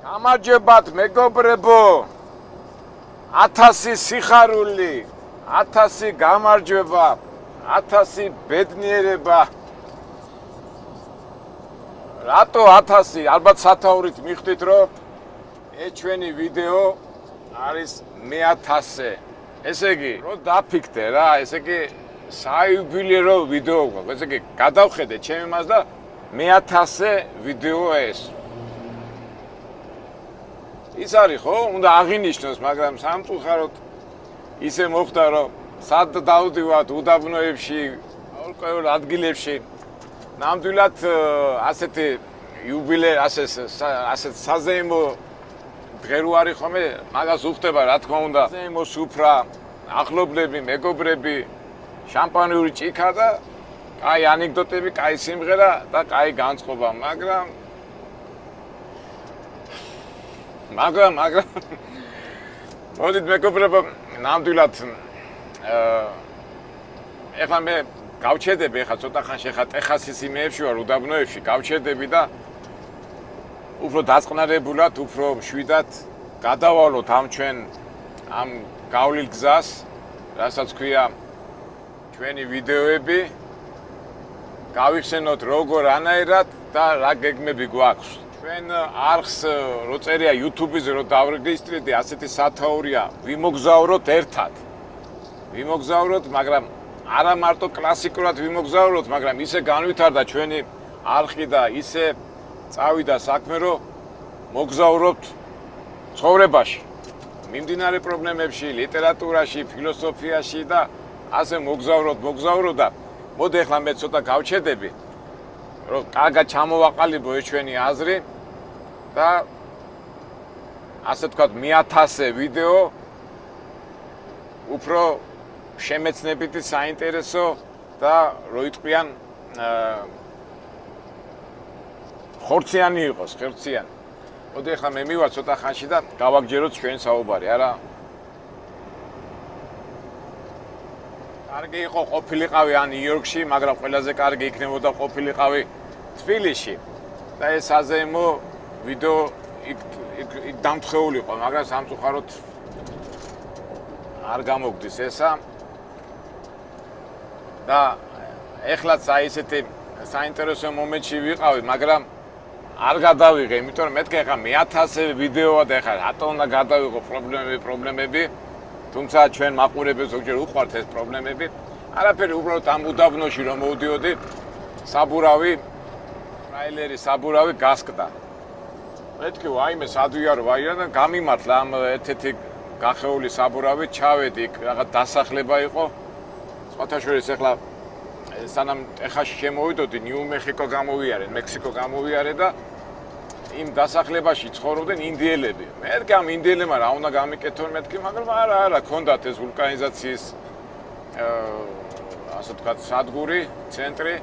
გამარჯობათ მეგობრებო 1000 სიხარული 1000 გამარჯობა 1000 ბედნიერება რატო 1000 ალბათ სათაურით მიხვდით რომ ჩვენი ვიდეო არის მე-1000 ესე იგი რომ დაფიქრდე რა ესე იგი საიუბილეო ვიდეო გვაქვს ესე იგი გადავხედე ჩემი მას და მე-1000 ვიდეო ეს ის არის ხო უნდა აღინიშნოს მაგრამ სამწუხაროდ ისე მოხდა რომ სად დავდივართ უდაბნოებში ყოველ ადგილებში ნამდვილად ასეთი იუბილე ასეთ საზეიმო დღერო არის ხოლმე მაგას უხდება რა თქმა უნდა საზეიმო სუფრა ახლობლები მეგობრები შამპანიური ჭიქა და კაი ანეკდოტები კაი სიმღერა და კაი განწყობა მაგრამ მოდით მეგობრებო ნამდვილად ეხლა მე გავჩერდები ეხლა ცოტა ხანში ეხლა ტეხასის იმეებში ვარ უდაბნოებში გავჩერდები და უფრო დაწყნარებულად უფრო მშვიდად გადავალოთ ამ გავლილ გზას რასაც ქვია ჩვენი ვიდეოები გავიხსენოთ როგორ ანაირად და რა გეგმები გვაქვს ჩვენ არხს რო წერია YouTube-ზე რო დავრეგისტრირდი ასეთი სათაურია ვიმოგზავროთ ერთად ვიმოგზავროთ მაგრამ არა მარტო კლასიკურად ვიმოგზავროთ მაგრამ ისე განვითარდა ჩვენი არხი და ისე წავიდა საქმე რომ მოგზავრობთ ცხოვრებაში მიმდინარე პრობლემებში ლიტერატურაში ფილოსოფიაში და ასე მოგზავროთ და მოდი ახლა მე ცოტა გავჩერდები რომ კარგად ჩამოვაყალიბო ჩვენი აზრი და ასე ვთქვათ მე-1000 ვიდეო უფრო შემეცნებითი საინტერესო და რო იტყვიან ხორციანი იყოს ხერციანი მოდი ახლა მე მივარ ცოტა ხანში და გავაგჯეროთ ჩვენი საუბარი არა კარგი იყო ყოფილიყავი ან ნიუ-იორკში მაგრამ ყველაზე კარგი იქნებოდა ყოფილიყავი თბილისში და ეს საზეიმო ვიდეო იქ დამთხეულიყო მაგრამ სამწუხაროდ არ გამოგდის ესა და ეხლაც აი ესეთი საინტერესო მომენტში ვიყავი მაგრამ არ გადავიღე იმიტომ რომ მეთქე ახლა მე-1000 ვიდეოა და ახლა რატო უნდა გადავიღო პრობლემები თუმცა ჩვენ მაყურებელს ზოგჯერ უყვართ ეს პრობლემები არაფერი უბრალოდ ამ უდაბნოში რომ მოვდიოდი საბურავი ტრაილერი საბურავი გასკდა მეთქე ვაიმე სად ვიარო და გამიმართლა ამ ერთ-ერთი გახეული საბურავი ჩავედი რაღაც დასახლება იყო სხვათა შორის ახლა სანამ ტეხასში შემოვიდოდი ნიუ-მექსიკო გამოვიარე მექსიკო გამოვიარე და იმ დასახლებაში ცხოვრობდნენ ინდიელები მეთქე ამ ინდიელებმა რა უნდა გამიკეთონ მეთქე მაგრამ არა ქონდათ ეს ვულკანიზაციის ასე ვთქვათ სადგური ცენტრი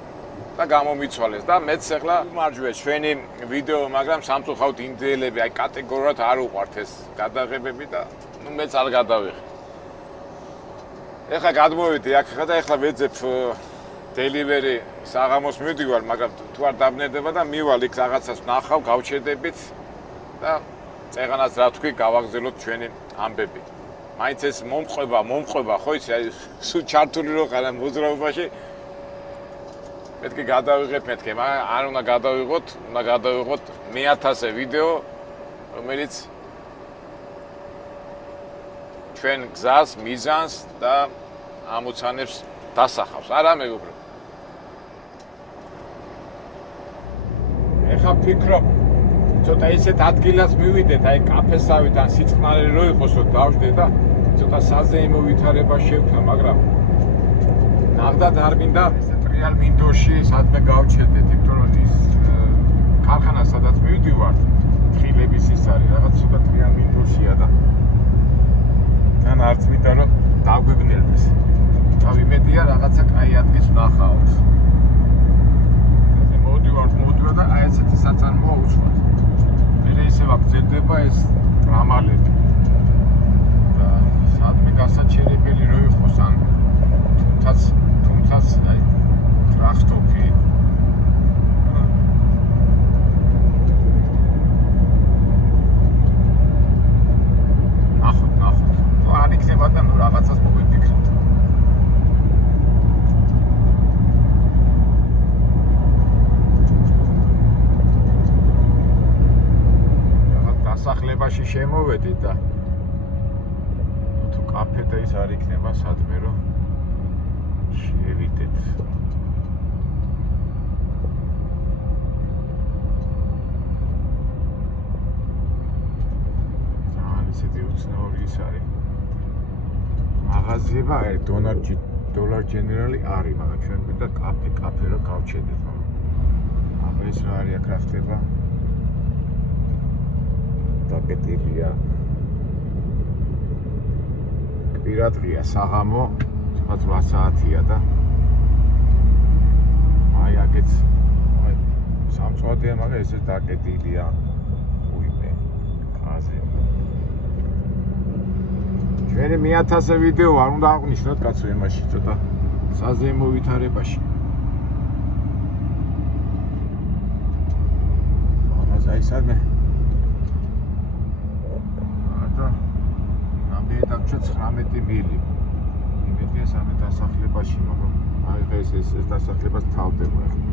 და გამომიცვალეს და მეც ახლა მარჯვე ჩვენი ვიდეო მაგრამ სამწუხაროდ ინდიელები აი კატეგორიულად არ უყვართ ეს გადაღებები და ნუ მეც არ გადავიღე ეხლა გადმოვიდი აქ და ეხლა ვეძებ დელივერი საღამოს მივდივარ მაგრამ თუ არ დაბნერდება და მივალ იქ რაღაცას ნახავ გავჩერდებით და წეღანას რა თქვი გავაგზავნოთ ჩვენი ამბები მაინც ეს მომყვება ხო იცი აი სულ ჩართული რო ხარ ამ მოძრაობაში მეთქე გადავიღებ მეთქე მაგრამ არ უნდა გადავიღოთ მე-1000 ვიდეო რომელიც ჩვენ გზას მიზანს და ამოცანებს დასახავს არა მეგობრებო ეხა ფიქრობ ცოტა ისეთ ადგილას მივიდეთ აი კაფესავით ან სიწყნარე რო იყოს რომ დავждე და ცოტა საზეიმო ვითარება შევქნა მაგრამ ნახდათ არ მინდა ტრიალ მინდოში სადმე გავჩერდეთ იმიტომ რომ ის ქარხანა სადაც მივდივართ ხილების ის არის რაღაც ცოტა ტრიალ მინდოშია და თან არც მინდა რომ დაგვიგნელდეს ავიმედია რაღაცა კაი ადგილს ვნახავთ მოდივა და აი ესეთი საწარმოა უშუალოდ მე ისე ვაგრძელდება ეს ტრამალები და სადმე გასაჩერებელი რო იყოს ან თუმცა აი ტრახტოფი სახლებაში შემოვედით და თუ კაფე და ის არ იქნება სადმე რომ შევიდეთ. ისეთი უცნაური ის არის. მაღაზიება არის დოლარ ჯენერალი არის, მაგრამ ჩვენ გვინდა კაფე რომ გავჩენდეთ, მაგრამ ეს რა არის აქ რა ხდება? დაკეტილია. კვირადღია საღამო, სხვა 8 საათია და აი აქეც სამწვადეა, მაგრამ ესე დაკეტილია. უიმე, კაზე. ჩვენი 1000-ზე ვიდეო არ უნდა აღნიშნოთ კაცო იმაში ცოტა საზეიმო ვითარებაში. მაღაზია ისადმე. და ნამდვილად დაგჭა 19 მილი. იმედია სამე დასახლებაში, მაგრამ აი ეს დასახლებას თავდება ახლა.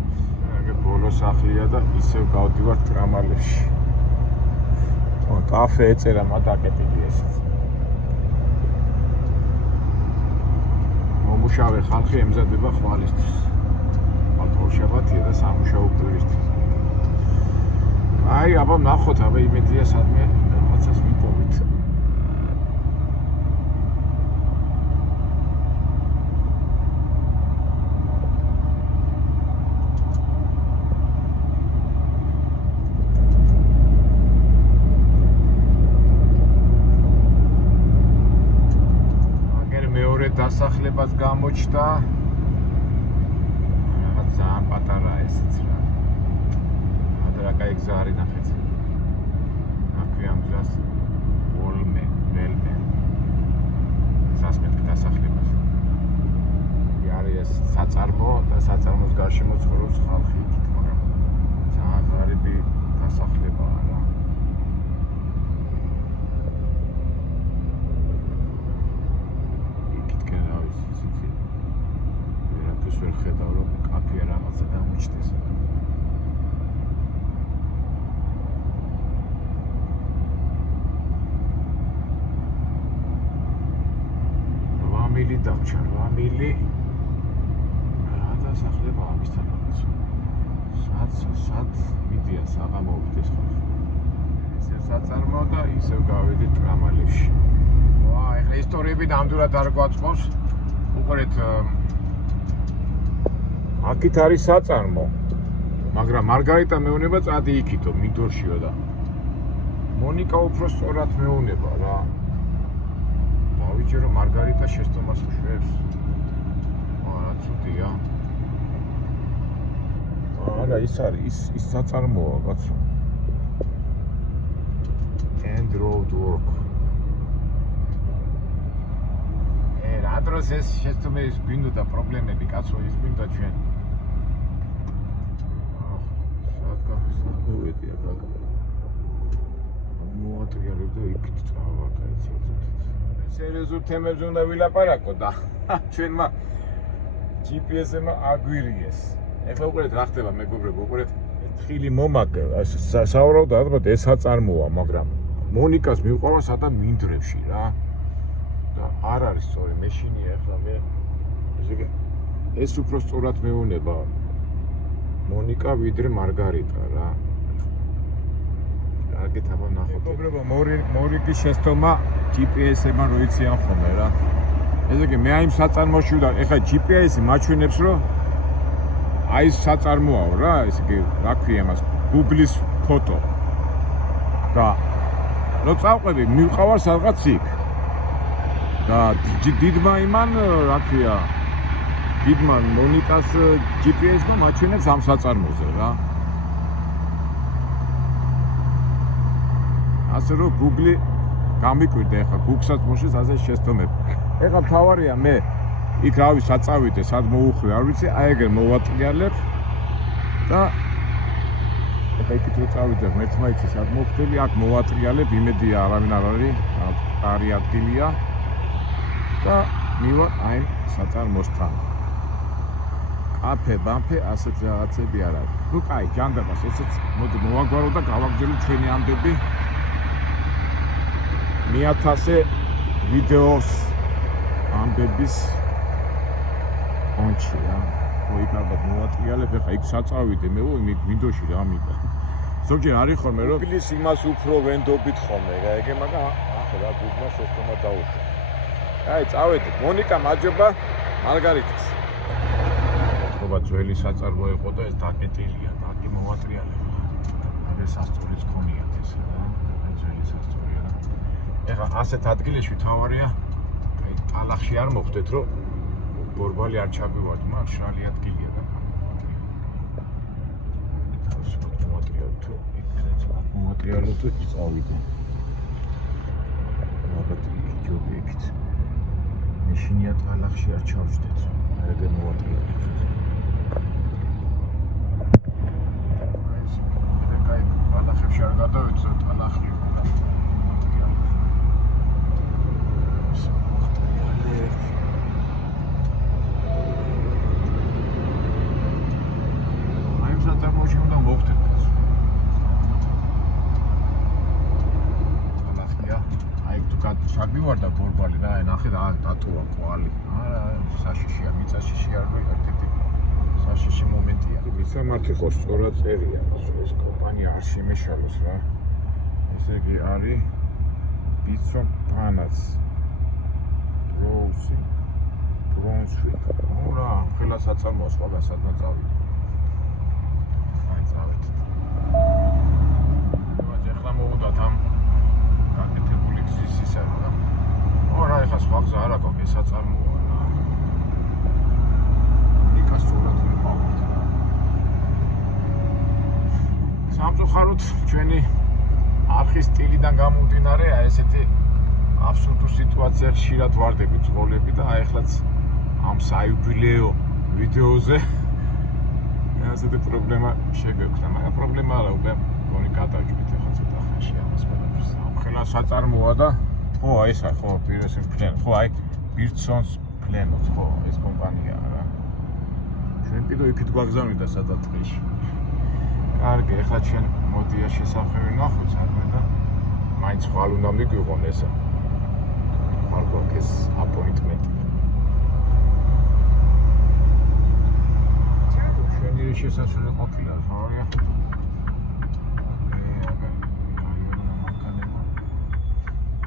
ეგ ბოლო სახლია და ისევ გავდივარ ტრამალებში. კაფე ეწერა მადაკეტილი ესეც. მუშავე ხალხი ემზადება ხვალისთვის. პატროშაბათია და სამუშაო კვირისთვის. აი, აბა ნახოთ, აბა იმედია სადმე რაღაცას მიპოვით. დასახლებას გამოჩნდა რაღაც ძალიან პატარაა ესეც რა. ადრე კაი გზა არის ნახეთ. აქვე ამ გზას ველმე. სასმელთ დასახლებას. არის ეს საწარმო და საწარმოს გარშემო ცხოვრობს ხალხი, მაგრამ ძალიან ღარიბი დასახლებაა რა. ხედავ რომ კაფეა რაღაცა გამოჩნდეს. მილი დავჭა 8 მილი. რა დასახლება ამისთან რაღაცა. სად მიდია საღამოობით ეს ხალხი. ესე საწარმო და ისევ გავედით ტრამალებში. ვა, ეხლა ისტორიები ნამდვილად არ გვაწყობს. უყურეთ აქეთ არის საწარმო, მაგრამ მარგარიტა მეუნება წადი იქითო, მინდორშიო და მონიკა უფრო სწორად მეუნება რა. დავიჯერო მარგარიტა შეცდომას ხვევს. რა ცუდია. არა, ის არის, ის საწარმოა, კაცო. End road work. რა დროს ეს შეცდომების გვინდოდა პრობლემები, კაცო, ის გვინდა ჩვენ. მოვედი აქ. მოატრიალებ და იქით წავარდა ეცეთ. სერიოზულ თემებზე უნდა ვილაპარაკო და ჩვენმა GPS-მა აგვირიეს. ეხლა უყურეთ რა ხდება მეგობრებო, უყურეთ თხილი მომაგრა, საუბრობ და ალბათ ეს აწარმოა, მაგრამ მონიკას მიყვავა სადა მინდრებში რა. და არ არის სწორი მეშინია ეხლა მე ეს უფრო სწორად მეუნება მონიკა ვიდრე მარგარიტა რა. კარგით აბა ნახოთ. მეგობრებო, მორიკის შეცდომა GPS-ებმა როიციან ხოლმე რა. ესე იგი მე აი საწარმოში და ეხლა GPS-ი მაჩვენებს რომ აი ეს საწარმოაო რა, ესე იგი რა ქვია მას Google-ის ფოტო. და რო წავყვები მივყავარ სადღაც იქ. და დიდმა იმან რა ქვია დიდმა მონიკას GPS-მა მაჩვენებს ამ საწარმოზე რა. ასე რომ Google გამიკვირდა ეხლა Google-საც მოშეს ასე შეცდომები. ეხლა თავარია მე იქ რავი საწავიდე, სად მოუხვი, არ ვიცი, აი ეგრე მოვატრიალებ და ეხლა იქით რო წავიდე, მერტმა იცი სად მოვხდები, აქ მოვატრიალებ, იმედია არავინ არ არის, არი ადგილია და მივა აი საწარმოსთან. კაფე, ბამფე, ასეთ რაღაცები არ არის. ნუ კაი, ჯანდაბას ესეც მოდი მოვაგვარო და გავაგზავნო ჩვენი ამდები. 1000 ვიდეოს ამბების კონჩი რა. ოი კარგად მოვატრიალებ, ეხა იქ საწავიდე, მე მინდოში რა მიყვა. ზოგჯერ არის ხოლმე რომ ფილის იმას უფრო ვენდობით ხოლმე, რა ეგე, მაგრამ ახლა რა გუგმა შეხვდომა დაუშვე. აი, წავედით. მონიკა, მაჯობა, მარგარიტას. ხობა ძველი საწარმო იყო და ეს დაკეტილია, დაკი მოვატრიალებ. აგერ სასწორიც ქონიათ ეს რა, ძველი სასწორია რა. ეხა ასეთ ადგილებში თავარია, აი, ტალახში არ მოხდეთ, რომ ბორბალი არ ჩაგვივართ, მაგრამ შრალი ადგილია და მოვატრიალოთ თუ წავიდე. მაგათი ჯობებით. მეშინია ტალახში არ ჩავждეთ. ეგრე მოვატრიალოთ. აი, ტალახებში არ გადავეცო, ტალახი საწარმოში უნდა მოვხდეთ. ალახია, აი თუ ჩაგვივარდა ბორბალი რა, ნახე რა დატოვა ყვალი. არა, საშიშია, მიწაშიში არ ვიყავ, ერთ-ერთი საშიში მომენტია. მისამართი ხო სწორად წერია, ეს კომპანია არ შემეშალოს რა. ესე იგი არის ბიცონ პანაც. ბრონსვიკ. ურა, ხელა საწარმოა, სხვა სადმა წავიდე. ახლა მოვუდათ ამ გაკეთებული გზის ისა რა. ორა ეხა სხვა გზა არა გვაქვს, საწარმოა რა. ნიკას სწორად ვიყავით. სამწუხაროდ ჩვენი არხის სტილიდან გამომდინარე, აი ესეთი აბსურდული სიტუაცია ხშირად ვარდები ძღოლები და აი ეხლაც ამ საიუბილეო ვიდეოზე ასეთი პრობლემა შეგვექნა, მაგრამ პრობლემა არა, უკვე გონი გადავჭვით ახლა ცოტა ხანში ამას ყველაფერს. ხელა საწარმოა და ხო, აი ეს ხო, პირეს პლენ, ხო, აი ბირცონს პლენოც, ხო, ეს კომპანია რა. ჩვენ პირო იქით გვაგზავნიდა სადაც დღეში. კარგი, ახლა ჩვენ მოდია შესახევი ნახოთ საქმე და მაინც ხვალ უნდა მიგვიღონ ესა. ხვალ გვაქვს ეს აპოინტმენტი. შესაძლოა ყოფილა ხარია.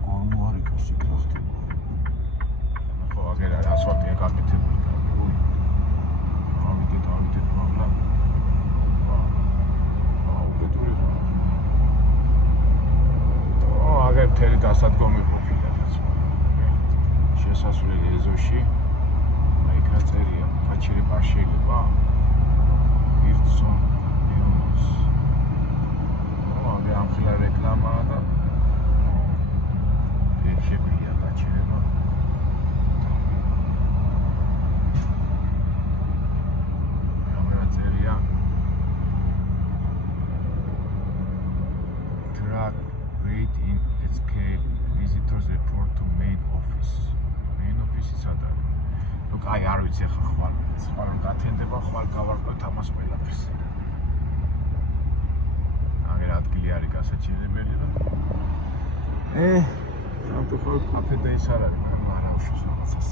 გორმოარიკოს იქნახტი. ხო, აგერ ასფალტია გაკეთებული კარგი. ამიტეთ მაღლა. უბედური. აგერ მთელი დასადგომი ყოფილა რაც. შესასვლელი ეზოში. აი იქ წერია, ფაჩერი პარშელება. Birson News. Abi amfila reklama da. Geçebiliyor kaçırma. Kamerateria. Truck wait in escape. Visitors report to main office. Main office is other. Look, I are with you. ხვალ გათენდება, ხვალ გავარკვევთ ამას ყველაფერს. აგერ ადგილი არის გასაჩერებელი და სამწუხაროდ კაფე და ის არ არის, მაგრამ არა უშავს რაღაცას.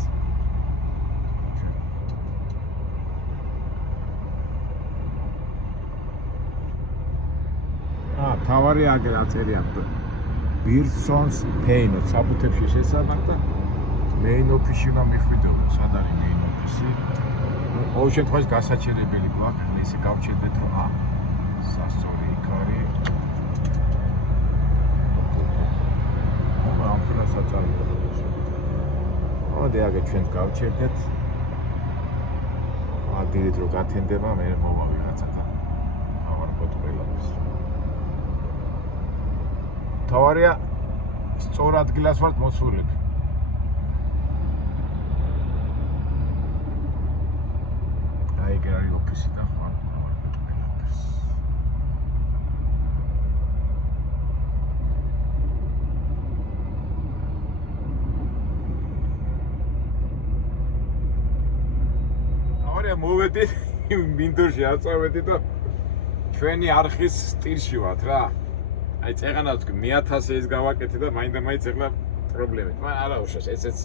თავარი აგერ აწერია ბირსონს ფეინო საბუთებში შესაბამად და მეინ ოფისში უნდა მიხვიდეო, სად არის მეინ ოფისი? ყოველ შემთხვევაში გასაჩერებელი გვაქვს, ისე გავჩერდეთ რომ სასწორი იქ არის. ამფრა საწარმოა. მოდი აგე ჩვენ გავჩერდეთ. ადირით რომ გათენდება, მე მოვავი რაცა და გავარკვევთ ყველაფერს. თავარია სწორ ადგილას ვართ მოსულები. ეგ არის ოფისი და ხო ავარია მოვედით მინდორში აწავედი და ჩვენი არხის სტილში ვართ რა. აი წეღანაც 1000 ეს გავაკეთე და მაინდა-მაინც ეხლა პრობლემით. მაგრამ არა უშავს, ესეც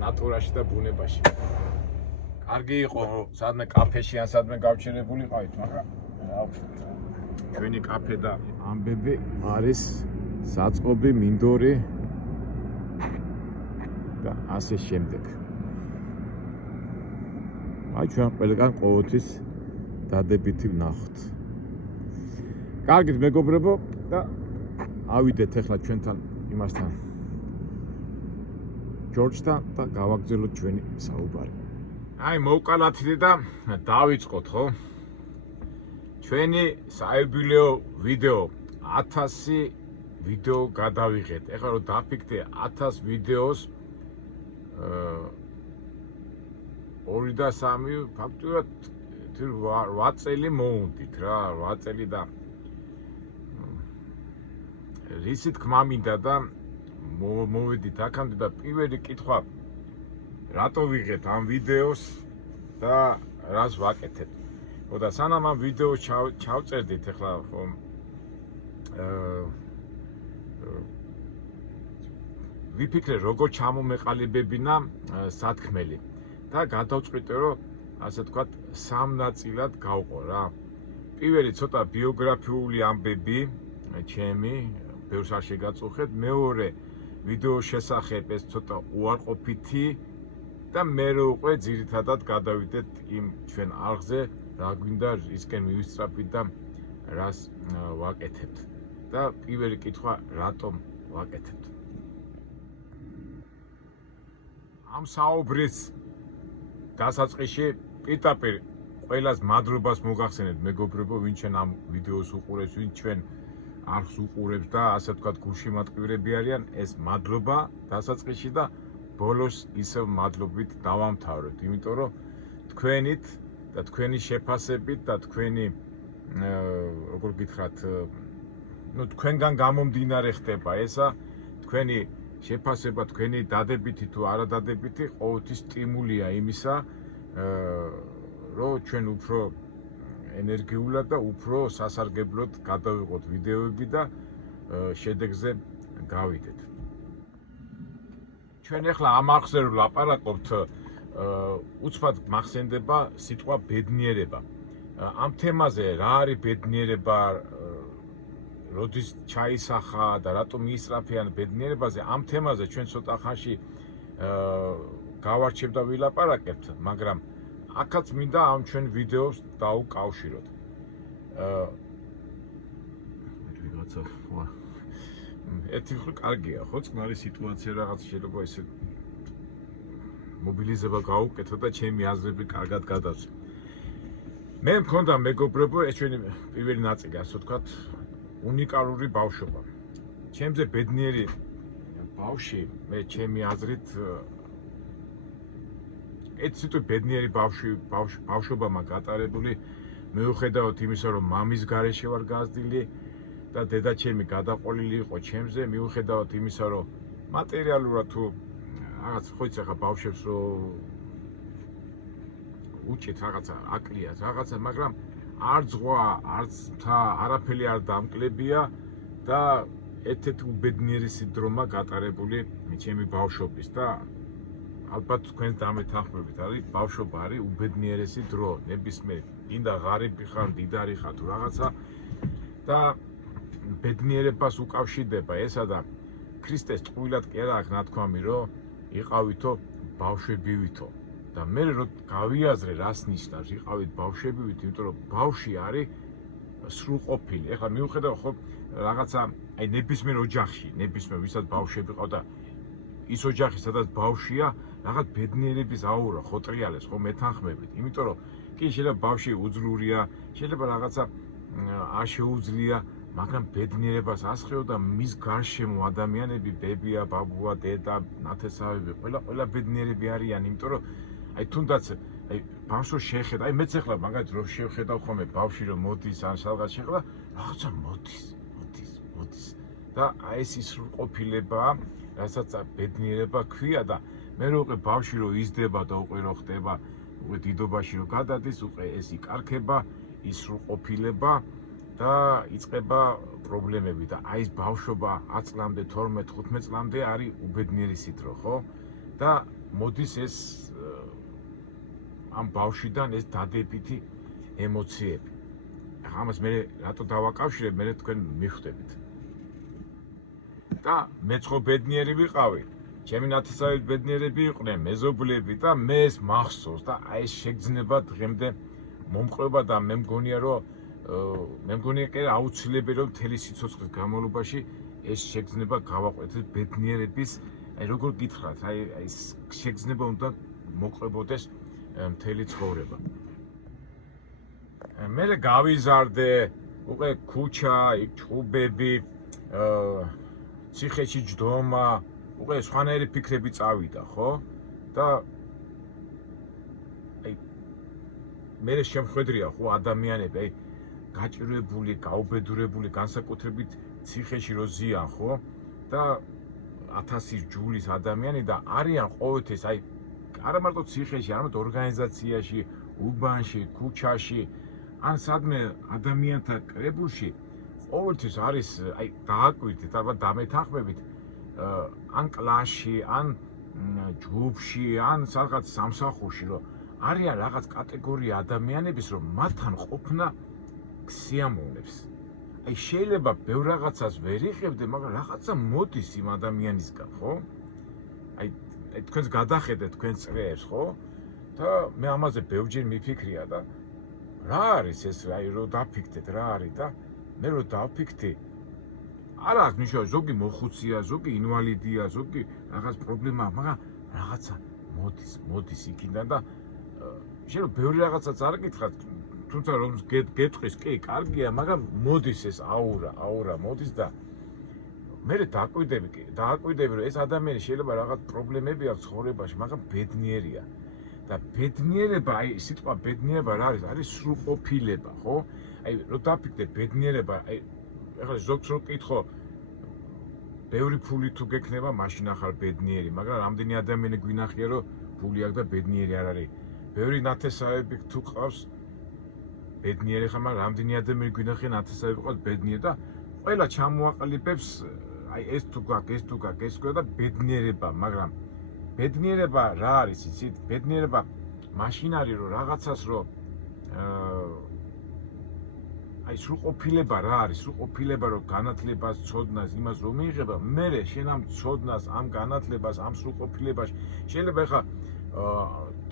ნატურაში და ბუნებაში. კარგი იყო, სადმე კაფეში ან სადმე გავჩერებულიყავით, მაგრამ რა ვქნათ. ჩვენი კაფე და ამბები არის საწყობი, მინდორი და ასე შემდეგ. აი ჩვენ ყველგან ყოველთვის დადებითი ვნახოთ. კარგით მეგობრებო და ავიდეთ ახლა ჩვენთან იმასთან ჯორჯთან და გავაგრძელოთ ჩვენი საუბარი. აი მოვკალათით და დავიწყოთ ხო? ჩვენი საიუბილეო ვიდეო 1000 ვიდეო გადავიღეთ. ეხლა რომ დაფიქრდე 1000 ვიდეოს 2 და 3 ფაქტურად 8 წელი მოუნდით რა, 8 წელი და რისი თქმა მინდა და მოვედით აქამდე და პირველი კითხვა რატო ვიღეთ ამ ვიდეოს და რას ვაკეთებ. ხო და სანამ ამ ვიდეოს ჩავწერდით ახლა ხო ვიფიქრე როგორ ჩამომეყალიბებინა სათქმელი და გადავწყვიტე რომ ასე ვთქვათ 3 ნაწილად გავყო რა. პირველი ცოტა ბიოგრაფიული ამბები ჩემი ბევრს არ შეგაწუხეთ, მეორე ვიდეოს შესახებ ეს ცოტა უარყოფითი და მე უკვე ძირითადად გადავიდეთ იმ ჩვენ არხზე რა გვინდა ისკენ მივისწრაფით და რას ვაკეთებთ და პირველი კითხვა რატომ ვაკეთებთ. ამ საუბრის დასაწყისში პირდაპირ ყველას მადლობას მოგახსენებთ მეგობრებო, ვინ ჩვენ ამ ვიდეოს უყურებს, ვინ ჩვენ არხს უყურებს და ასე ვთქვათ გულშემატკივრები არიან, ეს მადლობა დასაწყისში და ბოლოს ისევ მადლობით დავამთავრებთ, იმიტომ რომ თქვენით და თქვენი შეფასებით და თქვენი როგორ გითხრათ, თქვენგან გამომდინარე ხდება ესა, თქვენი შეფასება, თქვენი დადებითი თუ არადადებითი ყოველთვის სტიმულია იმისა, რომ ჩვენ უფრო ენერგიულად და უფრო სასარგებლოდ გადავიღოთ ვიდეოები და შედეგზე გავიდეთ. ჩვენ ახლა ამ არხზე რომ ლაპარაკობთ, უცბად მახსენდება სიტყვა ბედნიერება. ამ თემაზე რა არის ბედნიერება, როდის ჩაისახა და რატომ მიისწრაფიან ბედნიერებაზე, ამ თემაზე ჩვენ ცოტა ხანში გავარჩევ და ვილაპარაკებთ, მაგრამ აქაც მინდა ამ ჩვენ ვიდეოს დავუკავშიროთ. ვიღაცა ერთი მხრივ კარგია, ხო, წყნარი სიტუაცია რაღაც შეიძლება ესე მობილიზება გავუკეთო და ჩემი აზრები კარგად გადავწყვეტ. მე მქონდა მეგობრებო, ეს ჩვენი პირველი ნაწილი, ასე ვთქვათ, უნიკალური ბავშვობა. ჩემზე ბედნიერი ბავშვი, მე ჩემი აზრით ეციტუ ბედნიერი ბავშვობა მაგ გატარებული, მიუხედავად იმისა, რომ მამის გარეშე ვარ გაზრდილი და დედაჩემი გადაყოლილი იყო ჩემზე, მიუხედავად იმისა, რომ მატერიალურად თუ რაღაც ხო იცი ახლა ბავშვებს რომ უჭით რაღაცა აკლიათ რაღაცა, მაგრამ არ ზღვა, არც მთა, არაფერი არ დამკლებია და ერთ-ერთი უბედნიერესი დრომა გატარებული ჩემი ბავშვობის და ალბათ თქვენ დამეთანხმებით, არის ბავშვობა არის უბედნიერესი დრო, ნებისმიერ გინდა ღარიბი ხარ, მდიდარი ხარ თუ რაღაცა და ბედნიერებას უკავშირდება ესა და ქრისტეს ტყუილად კი არა აქვს ნათქვამი, რომ იყავითო ბავშვებივითო და მე რომ გავიაზრე რას ნიშნავს იყავით ბავშვებივით, იმიტომ რომ ბავშვი არის სრულყოფილი. ეხლა მიუხედავ ხო რაღაცა აი ნებისმიერ ოჯახში, ნებისმიერ ვისაც ბავშვები ყავ და ის ოჯახი სადაც ბავშვია, რაღაც ბედნიერების აურა ხო ტრიალებს, ხო მეთანხმებით, იმიტომ რომ კი შეიძლება ბავშვი უძლურია, შეიძლება რაღაცა არ შეუძლია, მაგრამ ბედნიერებას ასხეო და მის გარშემო ადამიანები, ბებია, ბაბუა, დედა, ნათესავები, ყველა ბედნიერები არიან, იმიტომ რომ აი თუნდაც აი ბავშვს შეხედა, აი მეც ახლა მაგალითად რომ შევხედავ ხოლმე ბავშვი რომ მოდის ან სადღაც შეხედა, რაღაცა მოდის და აი ეს ის სრულყოფილებაა, რასაც ბედნიერება ქვია და მე რო უკვე ბავშვი რო იზრდება და უკვე რო ხდება, უკვე დიდობაში რო გადადის, უკვე ეს იკარგება, ის სრულყოფილება და იწყება პრობლემები და აი ეს ბავშვობა 10 წლამდე, 12-15 წლამდე არის უბედნიერი სიტყვა, ხო? და მოდის ეს ამ ბავშვიდან ეს დადებითი ემოციები. ახლა ამას მე რატო დავაკავშირებ, მე თქვენ მიხვდებით. და მეც ხო ბედნიერი ვიყავი. ჩემი ნათესავები ბედნიერები იყვნენ, მეზობლები და მე ეს მახსოვს და აი ეს შეგრძნება დღემდე მომყრება და მე მგონია რომ კი აუცილებელი რომ მთელი სიცოცხლის განმავლობაში ეს შეგრძნება გავაყვეთ ბედნიერების, აი როგორ გითხრათ, აი ეს შეგრძნება უნდა მოყრებოდეს მთელი ცხოვრება. მე გავიზარდე, უკვე ქუჩა, იქ ჩხუბები, ციხეში ჯდომა, უკვე სხვანაირი ფიქრები წავიდა, ხო? და აი მე შემხედრია ხო ადამიანები, აი გაჭირვებული, გაუბედურებული, განსაკუთრებით ციხეში რო ზიან, ხო? და 1000 ჯულის ადამიანი და არიან ყოველთვის აი არა მარტო ციხეში, არამედ ორგანიზაციაში, უბანში, ქუჩაში, ან სადმე ადამიანთა კრებულში ყოველთვის არის აი დააკვირდით, ალბათ დამეთანხმებით ან კლასში, ან ჯგუფში, ან სადღაც სამსახურში, რომ არიან რაღაც კატეგორია ადამიანების, რომ მათთან ყოფნა სიამოვნებს. აი შეიძლება ბევრ რაღაცას ვერ იღებდე, მაგრამ რაღაცა მოდის იმ ადამიანისგან, ხო? აი თქვენს გადახედეთ თქვენს წრეებს, ხო? და მე ამაზე ბევრჯერ მიფიქრია და რა არის ეს, აი რო დაფიქრდეთ რა არის და მე რო დავფიქრდი, არა აქვს მნიშვნელობა, ზოგი მოხუცია, ზოგი ინვალიდია, ზოგი რაღაც პრობლემაა, მაგრამ რაღაცა მოდის იქიდან და შეიძლება ბევრი რაღაცაც არ გითხრათ, თუმცა რომ გეტყვის, კი, კარგია, მაგრამ მოდის ეს აურა მოდის და მე დააკვირდები, რომ ეს ადამიანი შეიძლება რაღაც პრობლემები აქვს ცხოვრებაში, მაგრამ ბედნიერია. და ბედნიერება, აი სიტყვა ბედნიერება რა არის? არის სრულყოფილება, ხო? აი რო დაფიქრდე ბედნიერება, აი ეხლა ზოგს რო კითხო, ბევრი ფული თუ გექნება, მაშინ ახარ ბედნიერი, მაგრამ რამდენი ადამიანი გვინახია, რომ ფული აქვს და ბედნიერი არ არის. ბევრი ნათესავები თუ ყავს ბედნიერი ხარ, მაგრამ რამდენი ადამიანი გვინახია ნათესავები ყავს ბედნიერი და ყველა ჩამოაყალიბებს აი ეს თუ გაქვს, ეს და ბედნიერება, მაგრამ ბედნიერება რა არის, იცით? ბედნიერება მაშინ არის, რომ რაღაცას რომ აი სრულყოფილება რა არის? სრულყოფილება რომ განათლებას, ცოდნას, იმას რომ მიიღება, მერე შენ ამ ცოდნას, ამ განათლებას, ამ სრულყოფილებაში შეიძლება ეხა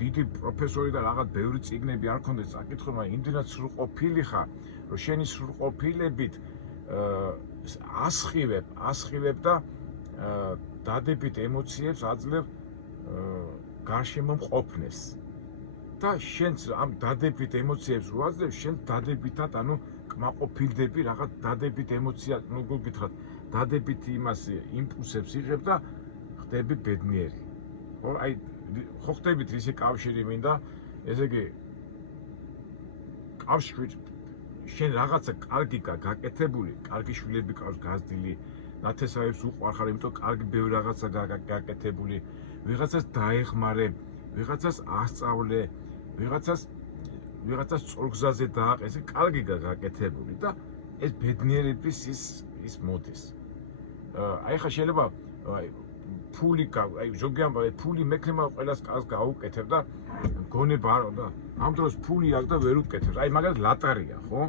დიდი პროფესორი და რაღაც ბევრი წიგნები არ ქონდეს საკითხო, მაგრამ იმდენად სრულყოფილი ხარ, რომ შენი სრულყოფილებით ასხივებ და დადებით ემოციებს აძლევ გარშემო მყოფნეს. და შენც ამ დადებით ემოციებს რო აძლევ, შენ დადებითად, ანუ კმაყოფილდები, რაღაც დადებით ემოცია, როგორ გითხრათ, დადებით იმას იმპულსებს იღებ და ხდები ბედნიერი. ხო, აი ხო ხდებით რისი კავშირი მინდა, ესე იგი კავშირი შენ რაღაცა კარგი გაკეთებული, კარგი შვილები ყავს გაზრდილი, ნათესავებს უყვარხარ, იმიტომ კარგი ბევრი რაღაცა გაკეთებული, ვიღაცას დაეხმარე, ვიღაცას ასწავლე, ვიღაცას სწორგზაზე დააყენე, კარგი გაკეთებული და ეს ბედნიერების ის მოდის. აი ხა შეიძლება ფული ზოგი ამბავი, ფული მექნება ყველას კაც გაუკეთებ და გონება არ და ამ დროს ფული აქვს და ვერ უკეთებს. აი მაგალითად ლატარია, ხო?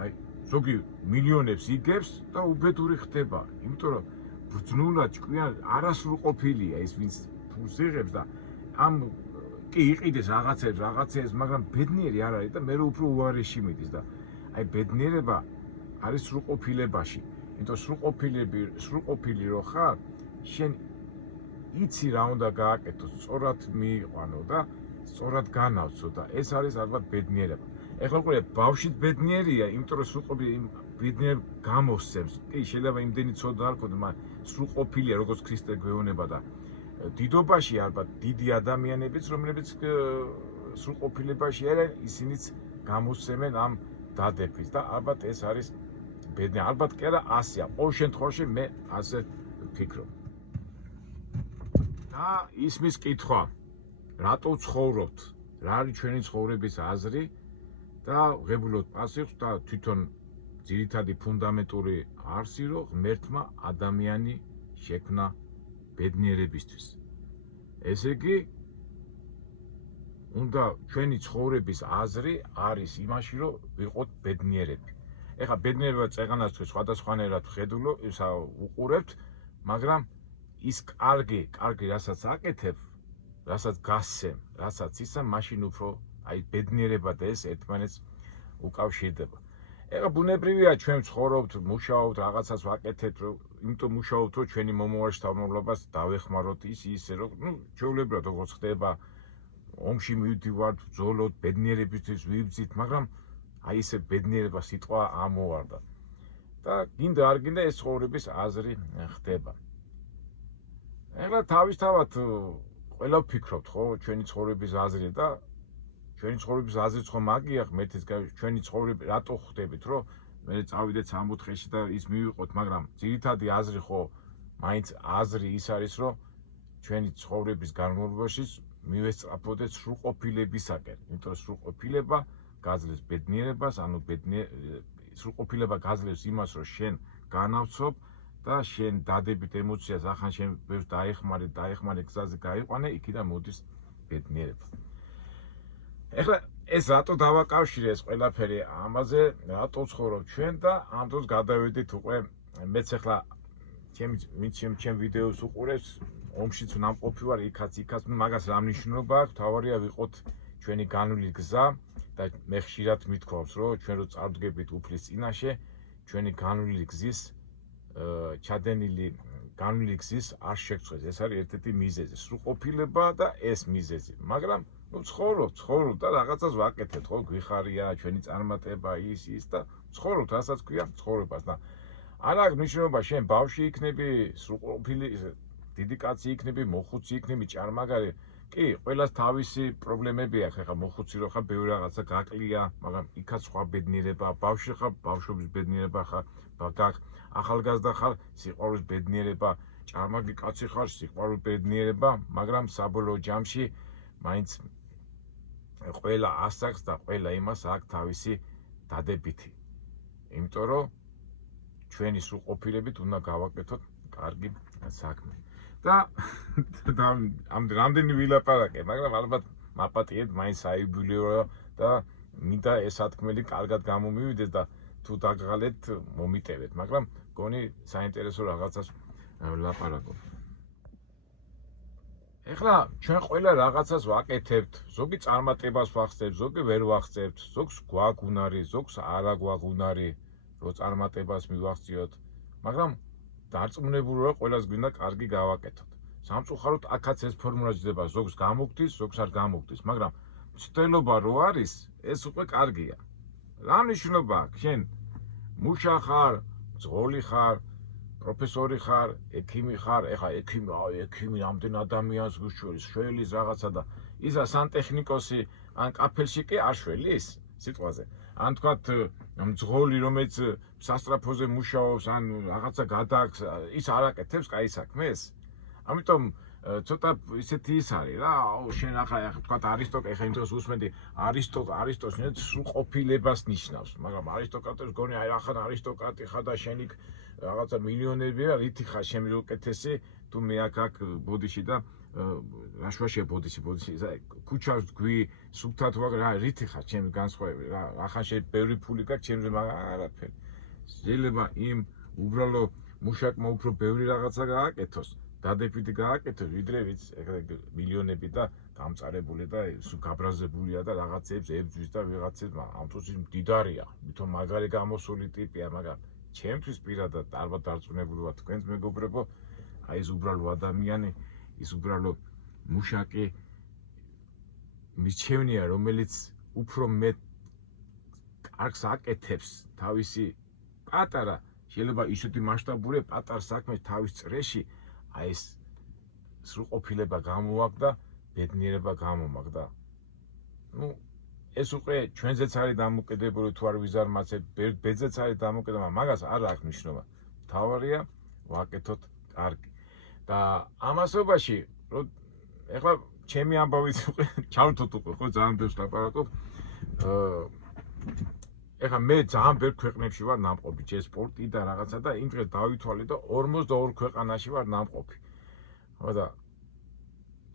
აი ზოგი მილიონებს იგებს და უბედური ხდება, იმიტომ რომ ბრძნულად ჭკვიან არასრულყოფილია ის ვინც ფულს იღებს და ამ კი იყიდეს რაღაცებს, მაგრამ ბედნიერი არ არის და მე უფრო უარეში მიდის და აი ბედნიერება არის სრულყოფილებაში. იმიტომ სრულყოფილი რო ხარ, შენ იცი რა უნდა გააკეთო, სწორად მიიყვანო და სწორად განავცო და ეს არის ალბათ ბედნიერება. ეხლა ყურე, ბავშვით ბედნიერია, იმიტომ რომ სრულყოფილი ბედნიერ გამოსცემს. კი, შეიძლება იმდენი ცოდნა არ ქონდეს, მაგრამ სრულყოფილია, როგორც ქრისტე გვეუბნება და დიდობაში ალბათ დიდი ადამიანებიც, რომლებიც სრულყოფილებაში არიან, ისინიც გამოსცემენ ამ დადებას და ალბათ ეს არის ბედნიერი. ალბათ კი არა, ასეა. ყოველ შემთხვევაში მე ასე ვფიქრობ. და ისმის კითხვა, რატო ცხოვრობთ? რა არის ჩვენი ცხოვრების აზრი და ვღებულობთ პასუხს და თვითონ ძირითადი ფუნდამენტური არსი, რომ ღმერთმა ადამიანი შექმნა ბედნიერებისთვის. ესე იგი, უნდა ჩვენი ცხოვრების აზრი არის იმაში, რომ ვიყოთ ბედნიერები. ეხლა ბედნიერება წეღანასთვის სხვადასხვანაირად ვხედულო, უყურებთ, მაგრამ ის კარგი, რასაც აკეთებ, რასაც გასცემ, რასაც ისამ, მაშინ უფრო აი ბედნიერება და ეს ერთმანეთს უკავშირდება. ეხლა ბუნებრივია ჩვენ ვცხოვრობთ, მუშაობთ, რაღაცას ვაკეთებთ, იმიტომ მუშაობთ, რომ ჩვენი მომავალ შთამომავლობას დავეხმაროთ ისე, რომ ჩვეულებრივად როგორც ხდება, ომში მივდივართ, ბრძოლოთ, ბედნიერებისთვის ვიბრძით, მაგრამ აი ესე ბედნიერება სიტყვა ამოვარდა. და გინდა არ გინდა ეს ცხოვრების აზრი ხდება. ეხლა თავისთავად ყველა ვფიქრობთ, ხო, ჩვენი ცხოვრების აზრი და ჩვენი ცხოვრების აზრიც ხო მაგია ღმერთის ჩვენი ცხოვრება რატო ხვდებით, რომ მე წავიდეთ 64-ში და ის მივიყოთ, მაგრამ ძირითადი აზრი ხო მაინც აზრი ის არის, რომ ჩვენი ცხოვრების განმავლობაში მივესწრაფოდეთ სრულყოფილებისაკენ, იმიტომ რომ სრულყოფილება გაძლევს ბედნიერებას, ანუ სრულყოფილება გაძლევს იმას, რომ შენ განავცობ და შენ დადებით ემოციას, ახან შენ ბევრს დაეხმარე გზაზე გაიყვანე, იქიდან მოდის ბედნიერება. ეხლა ეს რატო დავაკავშირე ეს ყველაფერი ამაზე, რატო ვცხოვრობ ჩვენ და ამ დროს გადავედით უკვე მეც ეხლა ჩემ ვიდეოს უყურებს, ომშიც ნამყოფი ვარ, იქაც, მაგას რა მნიშვნელობა აქვს, თავარია ვიყოთ ჩვენი განვლილი გზა და მე ხშირად მithქვავს, რომ ჩვენ რო წარდგებით უფლის წინაშე, ჩვენი განვლილი გზის ჩადენილი განვლილი გზის არ შეგწყვეტს. ეს არის ერთ-ერთი მიზეზი, სრულყოფილება და ეს მიზეზი. მაგრამ ცხოვრობ და რაღაცას ვაკეთებთ, ხო, გვიხარია ჩვენი წარმატება, ის და ცხოვრობთ, რასაც ქვია, ცხოვრებას და არ აქვს მნიშვნელობა შენ ბავშვი იქნები, სრულყოფილი დიდი კაცი იქნები, მოხუცი იქნები, ჭარმაგარი. კი, ყველას თავისი პრობლემები აქვს, ეხლა მოხუცი რო ხარ, ბევრი რაღაცა გაკლია, მაგრამ იქაც სხვა ბედნიერება, ბავშვი ხარ, ბავშვობის ბედნიერება ხარ, ახალგაზრდა ხარ, სიყვარულის ბედნიერება, ჭარმაგი კაცი ხარ, სიყვარულის ბედნიერება, მაგრამ საბოლოო ჯამში მაინც ყველა ასაკს და ყველა იმას აქვს თავისი დადებითი. იმიტომ რომ ჩვენი სრულყოფილებით უნდა გავაკეთოთ კარგი საქმე. და ამ რამდენი ვილაპარაკე, მაგრამ ალბათ მაპატიეთ მაინც საიუბილეო და მინდა ეს სათქმელი კარგად გამომივიდეს და თუ დაგღალეთ მომიტევეთ, მაგრამ გონი საინტერესო რაღაცას ვლაპარაკობ. ეხლა ჩვენ ყველა რაღაცას ვაკეთებთ, ზოგი წარმატებას ვახცევთ, ზოგი ვერ ვახცევთ, ზოგს გვაქვს უნარი, ზოგს არა გვაქვს უნარი, რომ წარმატებას მივახციოთ, მაგრამ დარწმუნებული ვარ, ყველას გვინდა კარგი გავაკეთოთ. სამწუხაროდ აქაც ეს ფორმულა ჯდება, ზოგს გამოგდის, ზოგს არ გამოგდის, მაგრამ მცდელობა რო არის, ეს უკვე კარგია. რა მნიშვნელობა აქვს? შენ მუშა ხარ, მძღოლი ხარ, პროფესორი ხარ, ექიმი ხარ, ეხა ექიმი ამდენ ადამიანს გუშორის, შველის რაღაცა და ისა სანტექნიკოსი ან კაფელში კი არ შველის სიტყვაზე. ან თქვათ მძღოლი, რომელიც სასტრაფოზე მუშაობს, ან რაღაცა გადააქვს, ის არ აკეთებს კაი საქმეს. ამიტომ ცოტა ისეთი ის არის რა, შენ ახლა თქვათ არისტოკრატი, ეხა იმ დროს უსმენდი არისტოს სრულყოფილებას ნიშნავს, მაგრამ არისტოკრატებს გონი აი ახლა არისტოკრატი ხარ და შენ იქ რაღაცა მილიონერია, რითი ხარ შენ უკეთესი, თუ მე აქ ბოდიში და რაშვაშია ბოდიში, ქუჩას გვი, სუფთად ვაგ რა, რითი ხარ ჩემი განსხვავები რა, ახლა შენ ბევრი ფული გაქვს, ჩემზე არაფერი. შეიძლება იმ უბრალო მუშაკმა უფრო ბევრი რაღაცა გააკეთოს. დადებითი გააკეთოს, ვიდრე ვიც მილიონები და გამწარებული და გაბრაზებულია და რაღაცებს ებძვის და ვიღაცებს, ამ დროს ის მდიდარია, თვითონ მაგარი გამოსული ტიპია, მაგრამ ჩემთვის პირადად ალბათ დარწმუნებული ვარ, თქვენს მეგობრებო, აი ეს უბრალო ადამიანი, ის უბრალო მუშაკი მირჩევნია, რომელიც უფრო მეტ კარგს აკეთებს თავისი პატარა, შეიძლება ისეთი მასშტაბური პატარ საქმეს თავის წრეში, აი ეს სრულყოფილება გამოაქვს და ბედნიერება გამომაქვს და ეს უკვე ჩვენზეც არის დამოკიდებული, თუ არ ვიზარმაცებ, ბედზეც არის დამოკიდებული, მაგას არ აქვს მნიშვნელობა. მთავარია ვაკეთოთ კარგი. და ამასობაში, რომ ეხლა ჩემი ამბავიც უკვე ჩავთოთ უკვე, ხო, ძალიან ბევრს ლაპარაკობ. ეხლა მე ძალიან ბევრ ქვეყნებში ვარ ნამყოფი, ჯერ სპორტი და რაღაცა და იმ დღეს დავითვალე და 42 ქვეყანაში ვარ ნამყოფი. ხო და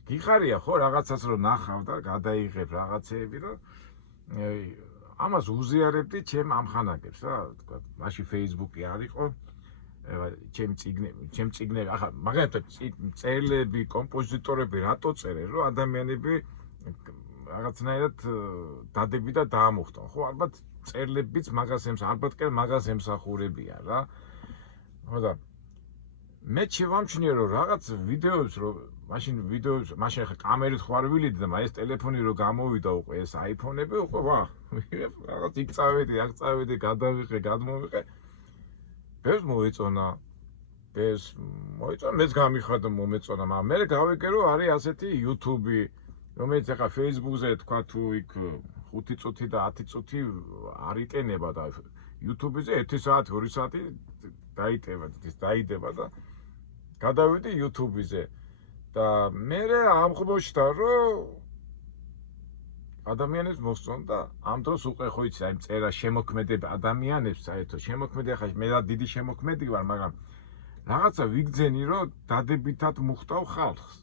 გიხარია ხო რაღაცას რომ ნახავ და გადაიღებ რაღაცეები და ამას უზიარებდი ჩემ ამხანაგებს რა, თქვა, მაშინ Facebook-ი არ იყო, ჩემ წიგნები, ახლა მაგალითად წერილები, კომპოზიტორები რატო წერენ, რომ ადამიანები რაღაცნაირად დადები და დაამოხტონ, ხო, ალბათ წერილებიც ალბათ კი მაგას ემსახურებიან რა. ხო და მე შევამჩნიე რომ რაღაც ვიდეოებს მაშინ ხა კამერით ხარ ვილიდი და ეს ტელეფონი რო გამოვიდა უკვე ეს iPhone-ები უკვე ვა რაღაც იქ წავედი გადავიღე გადმოვიღე ბევრს მოეწონა მეც გამიხარდა მომეწონა მაგრამ მე გავიგე რომ არის ასეთი YouTube-ი რომელიც ახლა Facebook-ზე თქვა თუ იქ 5 წუთი და 10 წუთი არ იტენება და YouTube-ზე 1 საათი 2 საათი დაიდება და გადავედი YouTube-ზე და მე ამხმოჩნდა რომ ადამიანებს მოსწონდა ამ დროს უკვე ხო იცი აი წერა შემოქმედება ადამიანებს საერთოდ შემოქმედი ახლა მე დიდი შემოქმედი ვარ მაგრამ რაღაცა ვიგძენი რომ დადებითად მუხტავ ხალხს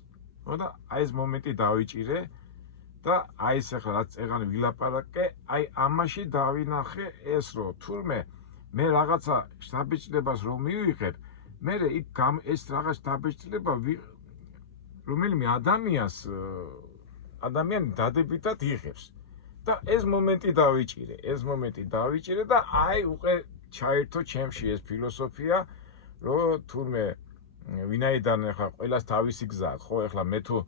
ხო და აი ეს მომენტი დავიჭირე და აი ეს ახლა რაც წეღან ვილაპარაკე აი ამაში დავინახე ეს რომ თურმე მე რაღაცა შთაბეჭდებას რომ მივიღებ მე იქ ეს რაღაც შთაბეჭდება რომელიმე ადამიანი დადებითად იღებს და ეს მომენტი დავიჭირე და აი უკვე ჩაერთო ჩემში ეს ფილოსოფია რომ თურმე ვინაიდან ახლა ყველას თავისი გზა ხო ახლა მე თუ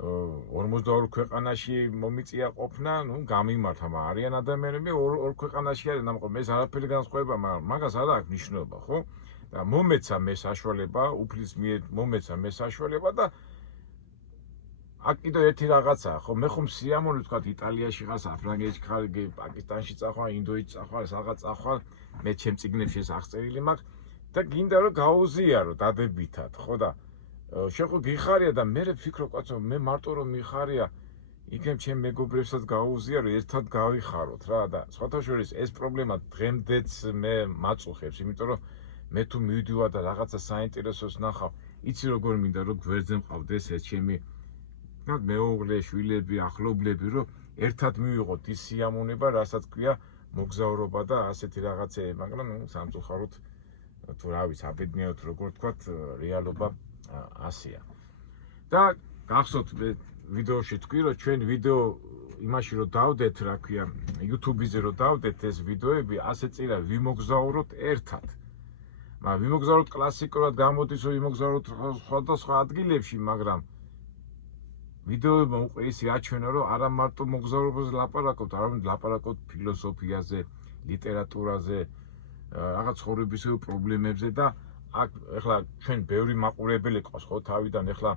42 ქვეყანაში მომიწია ყოფნა ნუ გამიმართა მაგრამ არიან ადამიანები ორ ქვეყანაში არის ნამყოფი ეს არაფერი განსხვავება მაგრამ მაგას არ აქვს მნიშვნელობა ხო და მომეცა მე საშუალება უფლის მიერ მომეცა მე საშუალება და აქ კიდევ ერთი რაღაცაა ხო მე ხომ სიამოვნებთ თქვა იტალიაში ხარ საფრანგეთში ხარ პაკისტანში წახვალ ინდოეთში წახვალ რაღაც წახვალ მე ჩემ წიგნებში ეს აღწერილი მაქვს და გინდა რომ გაუზიარო დადებითად ხო და შეხო გიხარია და მე ვფიქრობ კაცო მე მარტო რომ მიხარია იქნებ ჩემ მეგობრებსაც გაუზიარო ერთად გავიხაროთ რა და სხვათა შორის ეს პრობლემა დღემდეც მე მაწუხებს იმიტომ რომ მე თუ მივიდივარ და რაღაცა საინტერესოს ნახავ იცი როგორ მინდა რომ გვერდზე მყავდეს ეს ჩემი მეუღლე შვილები ახლობლები რომ ერთად მივიღოთ ის სიამოვნება რასაც ქვია მოგზაურობა და ასეთი რაღაცეები მაგრამ სამწუხაროდ თუ რა ვიცი აბედნიეროდ როგორ თქვათ რეალობა ასია და გახსოვთ ვიდეოში თქვი რომ ჩვენ ვიდეო იმაში რომ დავდეთ რა ქვია YouTube-ზე რომ დავდეთ ეს ვიდეოები ასე წირა ვიმოგზაუროთ ერთად მაგრამ ვიმოგზაუროთ კლასიკურად გამოდის რომ ვიმოგზაუროთ სხვადასხვა ადგილებში მაგრამ ვიდეოებმა უკვე ისე აჩვენა რომ არა მარტო მოგზაურობაზე ლაპარაკობთ არამედ ლაპარაკობთ ფილოსოფიაზე ლიტერატურაზე რაღაც ცხოვრებისეულ პრობლემებზე და აქ ეხლა ჩვენ ბევრი მაყურებელი ყავს ხო თავიდან ეხლა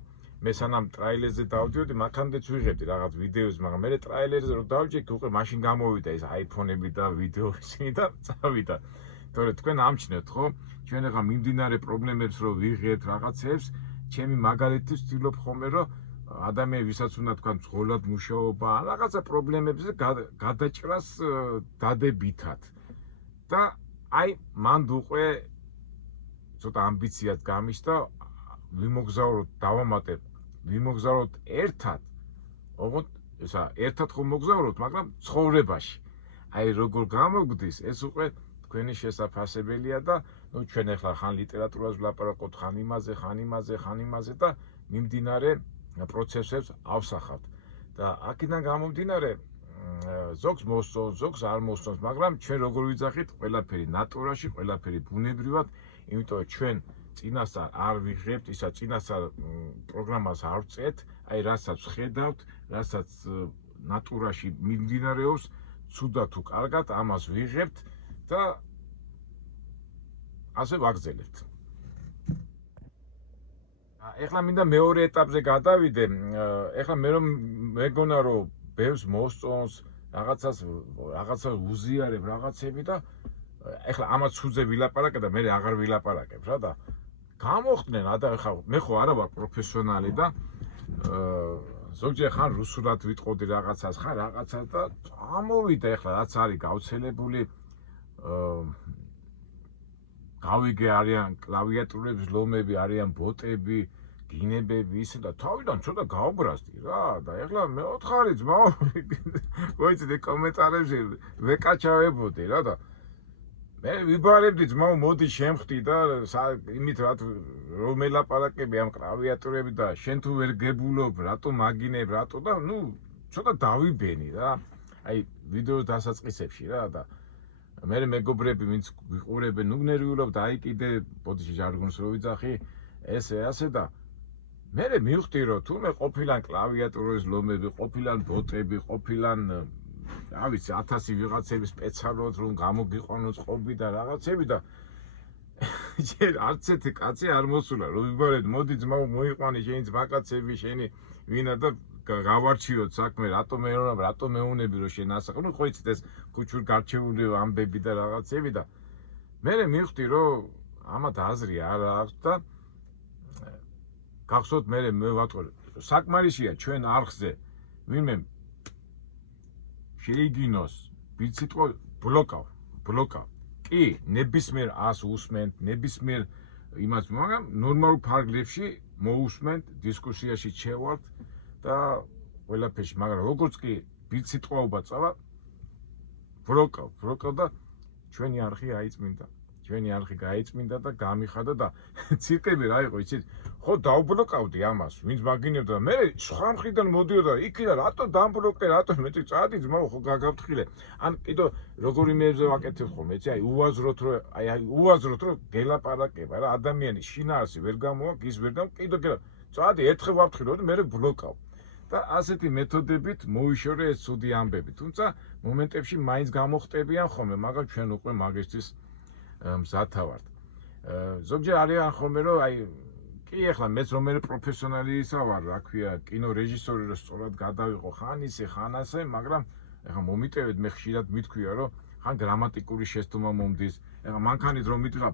მე სანამ ტრაილერზე დავდიოდი მაქამდეც ვიღებდი რაღაც ვიდეოებს მაგრამ მე ტრაილერზე რომ დავჯექი უკვე მაშინ გამოვიდა ეს iPhone-ები და ვიდეოები და წავიდა თორე თქვენ ამჩნევთ ხო ჩვენ ეხლა მიმდინარე პრობლემებს რომ ვიღებთ რაღაცებს ჩემი მაგალითი ვცდილობ ხოლმე რომ ადამიანები ვისაც უნდა თქვა მძღოლად მუშაობა რაღაცა პრობლემებზე გადაჭრას დადებითად და აი მან უკვე ცოტა ამბიციაც გამიშთა ვიმოგზაუროთ დავამატებ ვიმოგზაუროთ ერთად ოღონდ ესა ერთად ხომ მოგზაუროთ მაგრამ ცხოვრებაში აი როგორ გამოგვდის ეს უკვე თქვენი შესაძლებელია და ნუ ჩვენ ახლა ხან ლიტერატურას ვლაპარაკობთ ხან იმაზე და მიმდინარე პროცესებს ავსახავთ და აქედან გამომდინარე ზოგს მოსწონს ზოგს არ მოსწონს მაგრამ ჩვენ როგორ ვიძახით ყველაფერი ნატურაში ყველაფერი ბუნებრივად იმიტომ ჩვენ წინასწარ არ ვიღებთ ისა წინასწარ პროგრამას არ ვწეთ აი რასაც ხედავთ რასაც ნატურაში მიმდინარეობს ცუდად თუ კარგად ამას ვიღებთ და ასე ვაგრძელებთ ეხლა მინდა მეორე ეტაპზე გადავიდე ეხლა მე რომ მეგონა რომ ბევრს მოსწონს რაღაცა უზიარებ რაღაცები და ეხლა ამას ცუდზე ვილაპარაკე და მე აღარ ვილაპარაკებ რა და გამოხდნენ ეხლა მე ხო არა ვარ პროფესიონალი და ზოგჯერ ხან რუსულად ვიტყოდი რაღაცას ხან რაღაცას და ამოვიდა ეხლა რაც არის გავრცელებული გავიგე არიან კლავიატურების ლომები, არიან ბოტები, გინებები ისე და თავიდან ცოტა გავბრაზდი რა და ეხლა მეოთხარი ძმაო მოიცით კომენტარებში ვეკაჩავებოდი რა და მე ვიბარებდი ძმაო მოდი შემხდი და იმით რომ მელაპარაკები ამ კლავიატურები და შენ თუ ვერ გებულობ რატო მაგინებ რატო და ნუ ცოტა დავიბენი რა აი ვიდეოს დასაწყისებში რა და მე მეგობრები ვინც ვიყურებენ ნუ ნერვიულობ და აი კიდე ბოდიში ჟარგონს რო ვიძახი ესე ასე და მე მივხვდი რომ თუნდაც ყოფილან კლავიატურის ლომები, ყოფილან ბოტები, ყოფილან რა ვიცი 1000 ვიღაცების სპეციალურად რომ გამოგიყვანოს ყობი და რაღაცები და ჯერ არც ერთი კაცი არ მოსულა რომ ვიბარებ მოდი ძმაო მოიყვანე შენი ძმაკაცები შენი ვინა და გავარჩიოთ საქმე რატო მეუნები რომ შენ ასახ ნუ ხო იცით ეს ქუჩურ გარჩეული ამბები და რაღაცები და მე მივხვდი რომ ამათ აზრი არ აქვს და გახსოვთ მე ვატყორე საკმარისია ჩვენ არხზე ვინმე შეიგინოს ვიციტყო ბლოკავ კი ნებისმიერ ას უსმენთ ნებისმიერ იმას მაგრამ ნორმალურ ფარგლებში მოусმენთ დისკუსიაში შევართ და ყველაფერში მაგრამ როგორც კი ვიციტყვაობა წავა ბლოკავ და ჩვენი არხი აიწმინდა ჩვენი არხი გაიწმინდა და გამიხადა და ცირკები რა იყო იცით ხო დავბლოკავდი ამას ვინც მაგინებდა მე სხვა მხრიდან მოდიოდა იქიდან რატო დამბლოკე რატო მეტი წადი ძმაო ხო გაგაფრთხილე ან კიდო როგორ იმებზე ვაკეთებ ხოლმე იცი აი უაზროთ რომ გელაპარაკება რა ადამიანის შინაარსი ვერ გამოაქვს ის ვერ კიდო წადი ერთხელ ვაფრთხილო და მე ბლოკავ და ასეთი მეთოდებით მოიშორე ეს ცუდი ამბები თუმცა მომენტებში მაინც გამოხტებიან ხოლმე მაგრამ ჩვენ უკვე მაგისთვის მზათავართ ზოგჯერ არიან ხოლმე რომ აი კი ეხლა მეც რომელი პროფესიონალი ისა ვარ რა ქვია კინო რეჟისორი რომ სწორად გადავიყო ხან ისე ხან ასე მაგრამ ეხლა მომიტევეთ მე ხშირად მithქვია რომ ხან გრამატიკული შეცდომა მომდის ეხლა მანქანით რომ მითხრა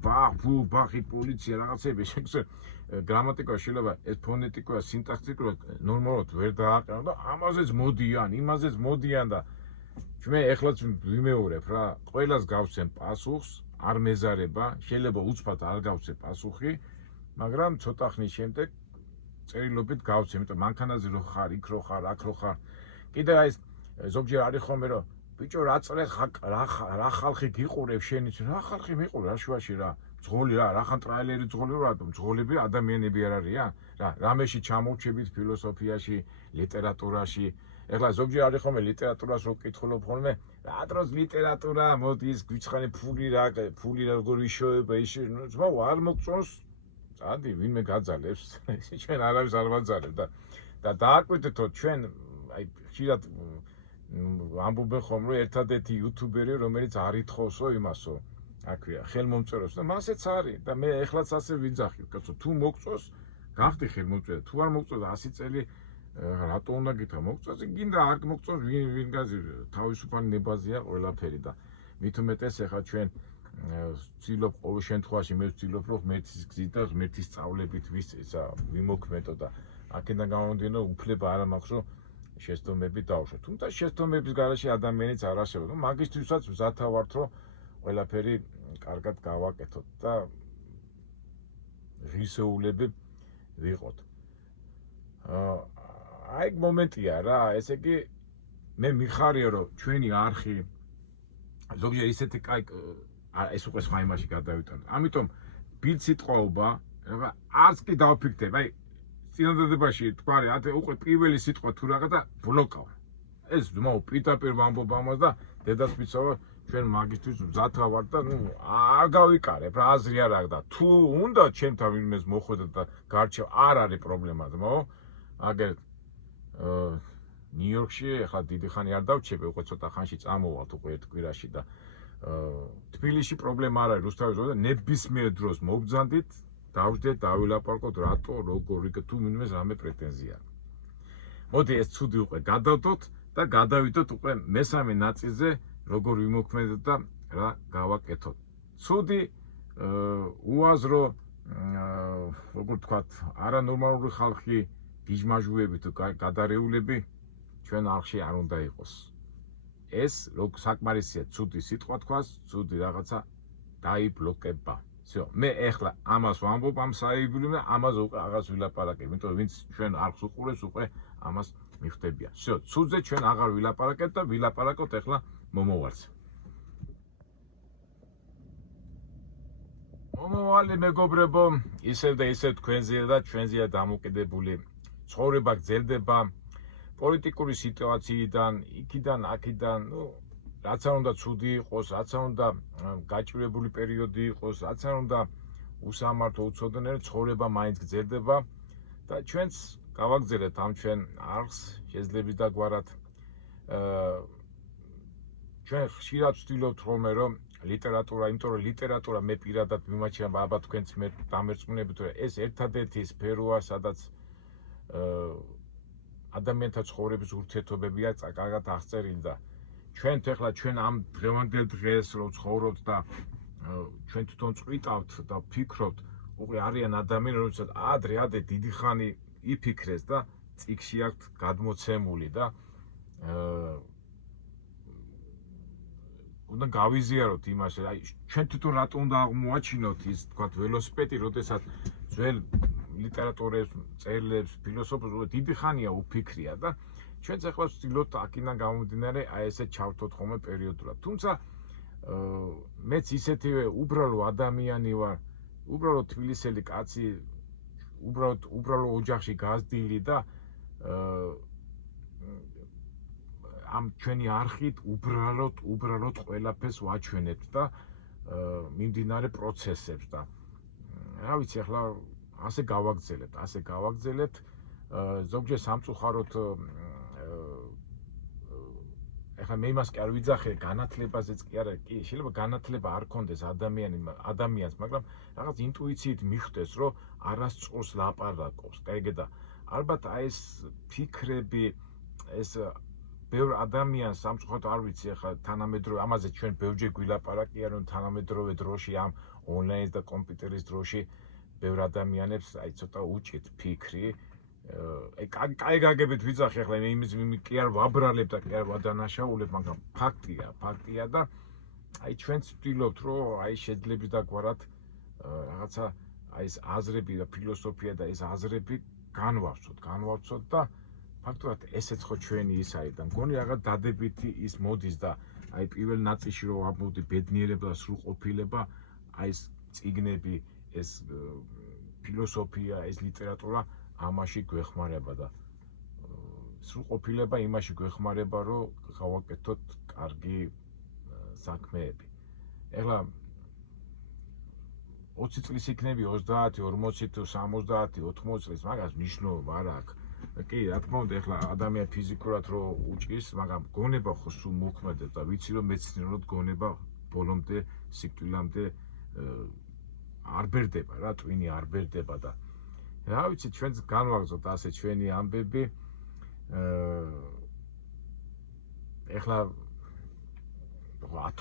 ბახი პოლიცია რაღაცები შეგვიძლია გრამატიკა შეიძლება ეს ფონეტიკა სინტაქსტიკა ნორმალურად ვერ დააყენო და ამაზეც მოდიან იმაზეც მოდიან და ჩვენ ეხლაც ვიმეორებ რა ყველას გავცემ პასუხს არ მეზარება შეიძლება უცბად არ გავცე პასუხი მაგრამ ცოტა ხნის შემდეგ წერილობით გავცე იმიტომ მანქანაზე რო ხარ იქ რო ხარ აქ რო ხარ კიდე აი ზოგჯერ არის ხოლმე რომ ბიჭო რა წრე რა ხალხი გიყურებს შენიც რა ხალხი მიყურე რა შუაში რა ძღოლი რა ხან ტრაილერი ძღოლი რატომ ძღოლები ადამიანები არ არიან რა რამეში ჩამოვჩებით ფილოსოფიაში ლიტერატურაში ეხლა ზოგჯერ არის ხოლმე ლიტერატურას რო კითხულობ ხოლმე რა დროს ლიტერატურა მოდის გვიცხარი ფული როგორ იშოვება ისე ძმაო არ მოგწონს წადი ვინმე გაძალებს ჩვენ არავის არ ვაძალებ და დააკვირდეთო ჩვენ აი ხშირად ამბობენ ხოლმე რომ ერთადერთი იუთუბერი რომელიც არ ითხოვსო იმასო აქვია ხელმომწეროს და მასეც არის და მე ეხლაც ასე ვიძახი კაცო თუ მოგწონს გახდი ხელმომწერი თუ არ მოგწონს 100 წელი რატო უნდა გითხრა მოგწონს გინდა არ მოგწონს ვინ გაზი თავისუფალი ნებაზია ყველაფერი და მით უმეტეს ეხლა ჩვენ ვცდილობ ყოველ შემთხვევაში მე ვცდილობ რომ ღმერთის გზით და ღმერთის სწავლებით ისა ვიმოქმედო და აქედან გამომდინარე უფლება არ მაქვს რომ შეცდომები დავუშვო თუმცა შეცდომების გარეშე ადამიანიც არ არსებობს მაგისთვისაც ვზათავართ რომ ყველაფერი კარგად გავაკეთოთ და ღირსეულები ვიყოთ აი მომენტია რა ესე იგი მე მიხარია რომ ჩვენი არხი ზოგჯერ ისეთი კაი ეს უკვე სხვა იმაში გადავიტანო ამიტომ ბილსიტყვაობა არც კი დავფიქრებ აი წინადადებაში თქვა უკვე პირველი სიტყვა თუ რაღაც და ბლოკავ ეს მოუ პირდაპირ ვამბობ ამას და დედას ვიცავ ჩვენ მაგისთვის მზათავართ და ნუ არ გავიკარებ რა აზრი არ აქვს და თუ უნდა ჩემთან ვინმეს მოხვედრა და გარჩევ არ არის პრობლემა მოუ აგერ ნიუ-იორკში ახლა დიდი ხანი არ დავჩები უკვე ცოტა ხანში წამოვალთ უკვე ერთ კვირაში და თბილისში პრობლემა არ არის რუსთავის და ნებისმიერ დროს მობძანდით დავждეთ დავილაპარაკოთ რატო როგორი თუ მინიმეს რამე პრეტენზია მოდი ეს ცუდი უკვე გადავდოთ და გადავიდოთ უკვე მესამე ნაწილზე როგორ ვიმოქმედოთ და რა გავაკეთოთ ცუდი უაზრო როგორ თქვათ არანორმალური ხალხი გიჟმაჟუები თუ გადარეულები ჩვენ არხში არ უნდა იყოს ეს როგორ საკმარისია ცუდი სიტყვა თქვას, ცუდი რაღაცა დაიბლოკება. всё, მე ეხლა ამას ვამბობ ამ საიბრივნე, ამაზე უკვე აღარც ვილაპარაკებ, იმიტომ ვინც ჩვენ არხს უყურებს, უკვე ამას მიხვდებიან. всё, ცუდზე ჩვენ აღარ ვილაპარაკებთ და ვილაპარაკოთ ეხლა მომავალზე. მომავალი მეგობრებო, ისევ და ისევ თქვენზეა და ჩვენზეა დამოკიდებული. ცხოვრება გრძელდება პოლიტიკური სიტუაციიდან, იქიდან, აქიდან, რაც არ უნდა ცუდი იყოს, რაც არ უნდა გაჭირვებული პერიოდი იყოს, რაც არ უნდა უსამართლო უცოდნელი, ცხოვრება მაინც გრძელდება და ჩვენც გავაგზავნეთ ამ ჩვენ არხს შეძლებს დაგვარად. ჩვენ ხშირად ვცდილობთ ხოლმე რომ ლიტერატურა, იმიტომ რომ ლიტერატურა მე პირადად მიმაჩნია, ალბათ თქვენც მე დამერწმუნებით, რომ ეს ერთადერთი სფეროა, სადაც ადამიანთა ცხოვრების ურთიერთობებია კარგად აღწერილი და ჩვენ ახლა ჩვენ ამ დღევანდელ დღეს რო ცხოვრობთ და ჩვენ თვითონ წვიტავთ და ვფიქრობთ, უკვე არიან ადამიანები, რომელსაც ადრე დიდი ხანი იფიქრეს და წიგნში აქვთ გადმოცემული და უნდა გავიზიაროთ იმას, აი ჩვენ თვითონ რატო უნდა აღმოაჩინოთ ის თქვათ ველოსიპედი, როდესაც ძველ ლიტერატურებს, წერილებს, ფილოსოფიას დიდი ხანია უფიქრია და ჩვენც ახლა ვცდილობთ აქედან გამომდინარე აი ესე ჩავთოთ ხოლმე პერიოდულად. თუმცა მეც ისეთივე უბრალო ადამიანი ვარ, უბრალო თბილისელი კაცი, უბრალო ოჯახში გაზრდილი და ამ ჩვენი არხით უბრალოდ ყველაფერს ვაჩვენებთ და მიმდინარე პროცესებს და რა ვიცი ახლა ასე გავაგრძელებთ ზოგჯერ სამწუხაროდ ახლა მე იმას კი არ ვიძახე განათლებაზეც კი არა კი შეიძლება განათლება არ ქონდეს ადამიანს მაგრამ რაღაც ინტუიციით მიხვდეს რომ არასწორს ლაპარაკობს კაიგე და ალბათ აი ეს ფიქრები ეს ბევრ ადამიანს სამწუხაროდ არ ვიცი ახლა თანამედროვე ამაზე ჩვენ ბევრჯერ გვილაპარაკია რომ თანამედროვე დროში ამ ონლაინის და კომპიუტერის დროში ბევრ ადამიანებს აი ცოტა უჭირთ ფიქრი აი კაი გაგებით ვიძახე ახლა იმის კი არ ვაბრალებ და კი არ ვადანაშაულებ მაგრამ ფაქტია და აი ჩვენც ვთვლობთ რომ აი შეძლებს დაგვარად რაღაცა აი ეს აზრები და ფილოსოფია და ეს აზრები განვავცოთ და ფაქტობრივად ესეც ხო ჩვენი ის არის და მგონი რაღაც დადებითი ის მოდის და აი პირველ ნაწილში რომ ვამბობდი ბედნიერება და სრულყოფილება აი ეს წიგნები ეს ფილოსოფია ეს ლიტერატურა ამაში გვეხმარება და სრულყოფილება იმაში გვეხმარება რომ გავაკეთოთ კარგი საქმეები. ეხლა 20 წლის იქნები 30, 40 თუ 70, 80 წლის მაგას მნიშვნელობა არ აქვს. კი, რა თქმა უნდა, ეხლა ადამიანი ფიზიკურად რო უჭირს, მაგრამ გონება ხო სულ მოქმედებს და ვიცი რომ მეცნიერულად გონება ბოლომდე სიკვდილამდე არ ბერდება რა, ტვინი არ ბერდება და რა ვიცი, ჩვენც განვაგრძოთ ასე ჩვენი ამბები. ეხლა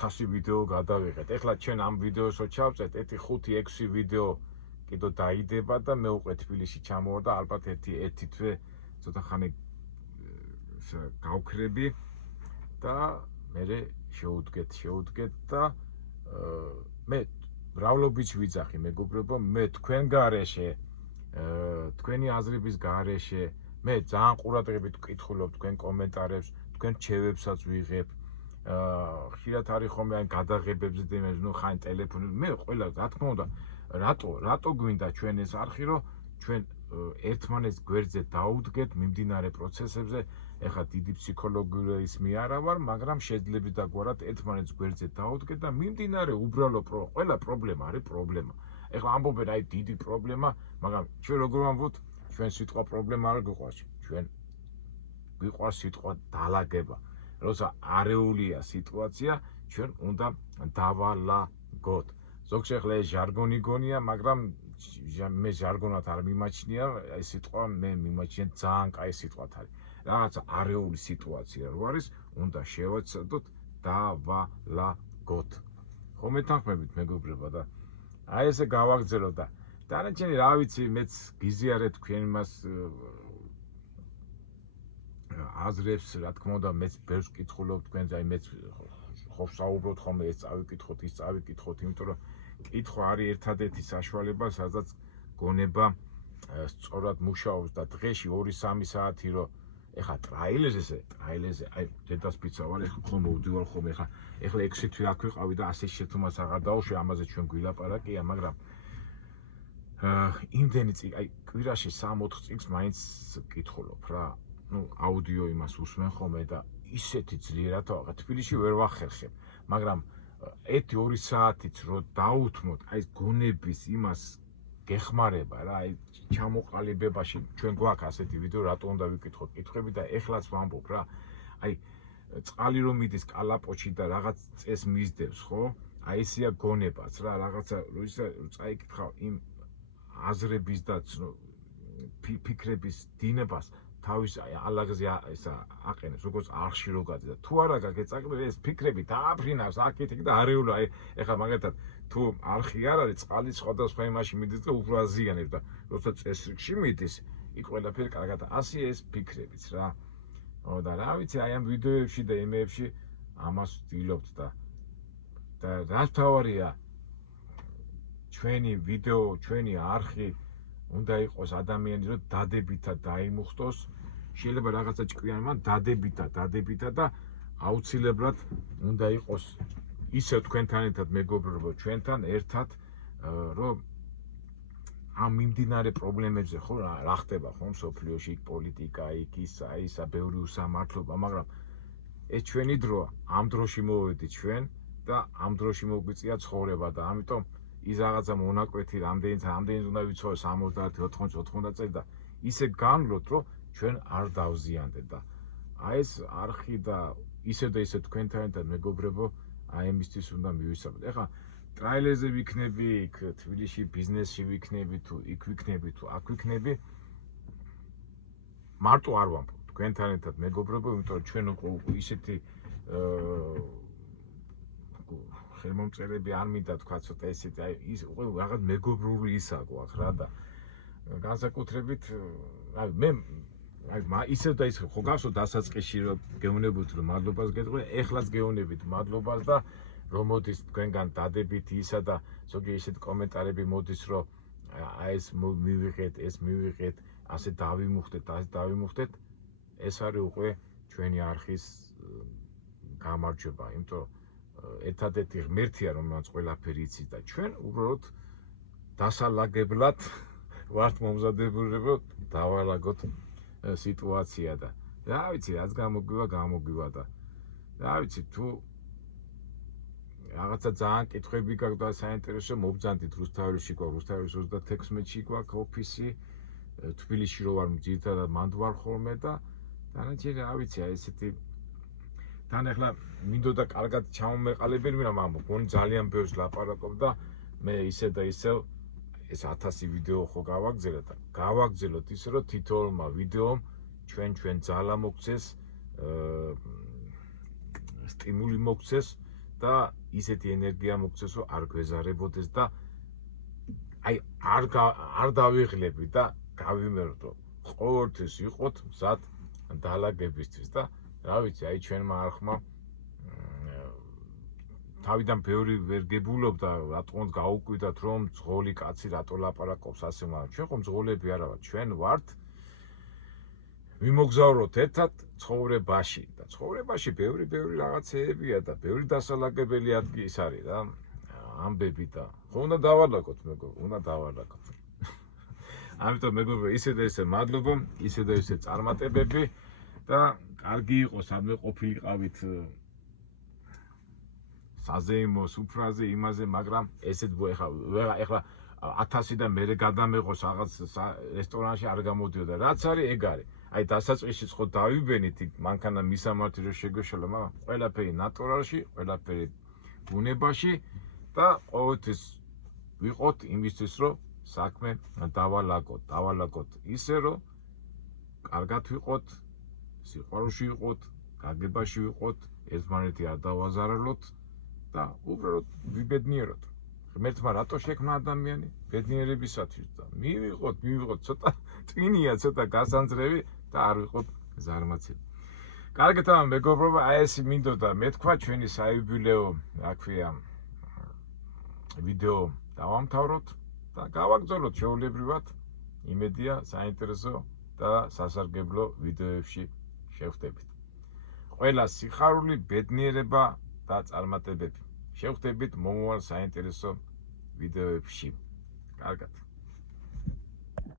1000 ვიდეო გადავიღეთ. ეხლა ჩვენ ამ ვიდეოსო ჩავწეთ, ერთი 5-6 ვიდეო კიდო დაიდება და მე უკვე თბილისში ჩამოვარ და ალბათ ერთი თვე ცოტა ხანი გავქრები და მე შევუდგეთ და მე მრავლობით ვიძახი მეგობრებო, მე თქვენ გარეშე თქვენი აზრების გარეშე მე ძალიან ყურადღებით ვკითხულობ თქვენ კომენტარებს, თქვენ რჩევებსაც ვიღებ. ხშირად არის ხოლმე აი გადაღებებზე და იმას, ნუ ხან ტელეფონი, მე ყველა რა თქმა უნდა, რატო გვინდა ჩვენ ეს არხი, რომ ჩვენ ერთმანეთს გვერდზე დაუდგეთ მიმდინარე პროცესებზე. ეხლა დიდი ფსიქოლოგიური ისმი არა ვარ, მაგრამ შეძლებს დაგვარად ერთმანეთს გვერდზე დაუდგეთ და მიმდინარე უბრალო ყველა პრობლემა არის პრობლემა. ეხლა ამბობენ აი დიდი პრობლემა, მაგრამ ჩვენ როგორ ვამბობთ, ჩვენ სიტყვა პრობლემა არ გვიყვარს, ჩვენ გვიყვარს სიტყვა დალაგება. როცა არეულია სიტუაცია, ჩვენ უნდა დავალაგოთ. ზოგს ახლა ეს ჟარგონი გონია, მაგრამ მე ჟარგონად არ მიმაჩნია, ეს სიტყვა მე მიმაჩნია ძალიან კაი სიტყვად არის. რაღაცა არეული სიტუაცია რო არის, უნდა შევეცადოთ დავალაგოთ. ხომ მეთანხმებით მეგობრებო და აი ესე გავაგრძელოთ და დანარჩენი რა ვიცი, მეც გიზიარეთ თქვენ იმას აზრებს, რა თქმა უნდა, მეც ბევრს კითხულობ თქვენზე, აი მეც ხო საუბრობთ ხოლმე ეს წავიკითხოთ, ის წავიკითხოთ, იმიტომ რომ კითხვა არის ერთადერთი საშუალება, სადაც გონება სწორად მუშაობს და დღეში 2-3 საათი რომ ეხლა ტრაილერზე აი დედასპიცა ვარ, ეხლა ხომ მოვდივარ ხოლმე, ეხლა 6 თვე აქ ვიყავი და ასე შეცდომას აღარ დაუშვი, ამაზე ჩვენ გვილაპარაკია, მაგრამ იმდენი წიგნი, აი კვირაში 3-4 წიგნს მაინც კითხულობ რა. ნუ აუდიო იმას უსმენ ხოლმე და ისეთი ძლიერად ვაღა თბილისში ვერ ვახერხებ, მაგრამ 1-2 საათიც რო დაუთმოთ, აი გონების იმას გეხმარება რა, აი ჩამოყალიბებაში ჩვენ გვაქვს ასეთი ვიდეო, რატო უნდა ვიკითხოთ კითხვები და ეხლაც ვამბობ რა. აი წყალი რომ მიდის კალაპოჩი და რაღაც წეს მისდევს, ხო? აი ესია გონებაც რა, რაღაცა წაიკითხავ იმ აზრების და ფიქრების დინებას თავის ალაგზე ესა აყენებს, როგორც არხში რო გადის და თუ არა გაგეწაკბე ეს ფიქრები დააფრინავს აქეთ და არეულა, აი ეხლა მაგათად თუ არხი არ არის, წყალი სხვადასხვა იმაში მიდის და უფრო აზიანებს და როცა წესრიგში მიდის, იქ ყველაფერი კარგად ასე ეს ფიქრებიც რა. და რა ვიცი, აი ამ ვიდეოებში და იმეებში ამას ვდილობთ და რა თავარია ჩვენი ვიდეო, ჩვენი არხი უნდა იყოს ადამიანი რომ დადებითად დაიმუხტოს, შეიძლება რაღაცა ჭკვიანი, მაგრამ დადებითად და აუცილებლად უნდა იყოს ისე თქვენთან ერთად მეგობრებო, ჩვენთან ერთად რომ ამ მიმდინარე პრობლემებზე ხო რა ხდება ხო მსოფლიოში, იქ პოლიტიკა, იქ ისა ბევრი უსამართლობა, მაგრამ ეს ჩვენი დროა, ამ დროში მოვედით ჩვენ და ამ დროში მოგვიწია ცხოვრება და ამიტომ ის რაღაცა მონაკვეთი რამდენიც უნდა ვიცხოვო 70, 80, 90 წელი და ისე განვლოთ, რომ ჩვენ არ დავზიანდეთ და აი ეს არხი და ისე და ისე თქვენთან ერთად მეგობრებო, აი ამისთვის უნდა მივისწრაფოთ. ეხლა ტრაილერზე ვიქნები, იქ თბილისში ბიზნესში ვიქნები, თუ იქ ვიქნები, თუ აქ ვიქნები, მარტო არ ვამბობ თქვენთან ერთად მეგობრებო, იმიტომ რომ ჩვენ უკვე ისეთი ხელმომწერები არ მინდა თქვა ცოტა ესეთი, აი ის უკვე რაღაც მეგობრული ისა გვაქვს რა და განსაკუთრებით აი მე ისევ და ისევ ხო გახსოვთ დასაწყისში რომ გეუბნებოდით რომ მადლობას გეტყვი, ეხლაც გეუბნებით მადლობას და რომ მოდის თქვენგან დადებით ისა და ზოგი ესეთი კომენტარები მოდის რომ აი ეს მივიღეთ, ეს მივიღეთ, ასე დავიმუხტეთ, ეს არის უკვე ჩვენი არხის გამარჯვება, იმიტომ რომ ერთადერთი ღმერთია რომელმაც ყველაფერი იცის და ჩვენ უბრალოდ დასალაგებლად ვართ მომზადებული რომ დავალაგოთ სიტუაცია და რა ვიცი რაც გამოგვივა და რა ვიცი თუ რაღაცა ძალიან კითხვები გაქვთ და საინტერესო მობრძანდით რუსთაველში გვაქვს, რუსთაველის 36-ში გვაქვს ოფისი, თბილისში რო ვარ ძირითადად მანდ ვარ ხოლმე და დანარჩენი რა ვიცი აი ესეთი თან ახლა მინდოდა კარგად ჩამომეყალებინი, მაგრამ გონი ძალიან ბევრს ლაპარაკობ და მე ისე და ისევ ეს 1000 ვიდეო ხო გავაგზავნე და გავაგზავნოთ ისე რომ თითოეულმა ვიდეომ ჩვენ ძალა მოგცეს, სტიმული მოგცეს და ისეთი ენერგია მოგცეს რომ არ გვეზარებოდეს და აი არ დავიღლები და გავიმეორდო ყოველთვის იყოთ მზად დალაგებისთვის და რა ვიცი, აი ჩვენმა არხმა თავიდან ბევრი ვერ გებულობდა, რატომაც გაუკვირდათ რომ ძღოლი კაცი რატო ლაპარაკობს ასე, მაგრამ ჩვენ ხომ ძღოლები არა ვართ, ჩვენ ვართ ვიმოგზავროთ ერთად ცხოვრებაში და ცხოვრებაში ბევრი რაღაცეებია და ბევრი დასალაგებელი ადგილი არის რა, ამბები და ხო უნდა დავალაგოთ მეგობრებო, უნდა დავალაგოთ. ამიტომ მეგობრებო, ისე და ისე მადლობა, ისე და ისე წარმატებები და კარგი იყოს ამე ყოფილიყავით საზეიმო სუფრაზე იმაზე, მაგრამ ესეც ეხლა 1000-დან მერე გადამეღოს რაღაც რესტორანში არ გამოდიოდა, რაც არის ეგ არის. აი დასაწყისშიც ხო დავიბენით მანქანა მისამართი რომ შეგვეშალა, მაგრამ ყველაფერი ნატურალში, ყველაფერი ბუნებაში და ყოველთვის ვიყოთ იმისთვის რომ საქმე დავალაგოთ ისე რომ კარგად ვიყოთ, სიყვარულში ვიყოთ, გაგებაში ვიყოთ, ერთმანეთი არ დავაზარალოთ და უბრალოდ ვიბედნიეროთ. ღმერთმა რატო შექმნა ადამიანი? ბედნიერებისათვის და მივიღოთ ცოტა ტვინია, ცოტა გასანძრევი და არ ვიყოთ ზარმაცები. კარგით ამ მეგობრობა, აი ეს მინდოდა მეთქვა ჩვენი საიუბილეო, რა ქვია, ვიდეო დავამთავროთ და გავაგრძელოთ ჩვეულებრივად. იმედია საინტერესო და სასარგებლო ვიდეოებში შევხვდებით. ყველა სიხარული, ბედნიერება და წარმატებები. შევხვდებით მომავალ საინტერესო ვიდეოებში. კარგად.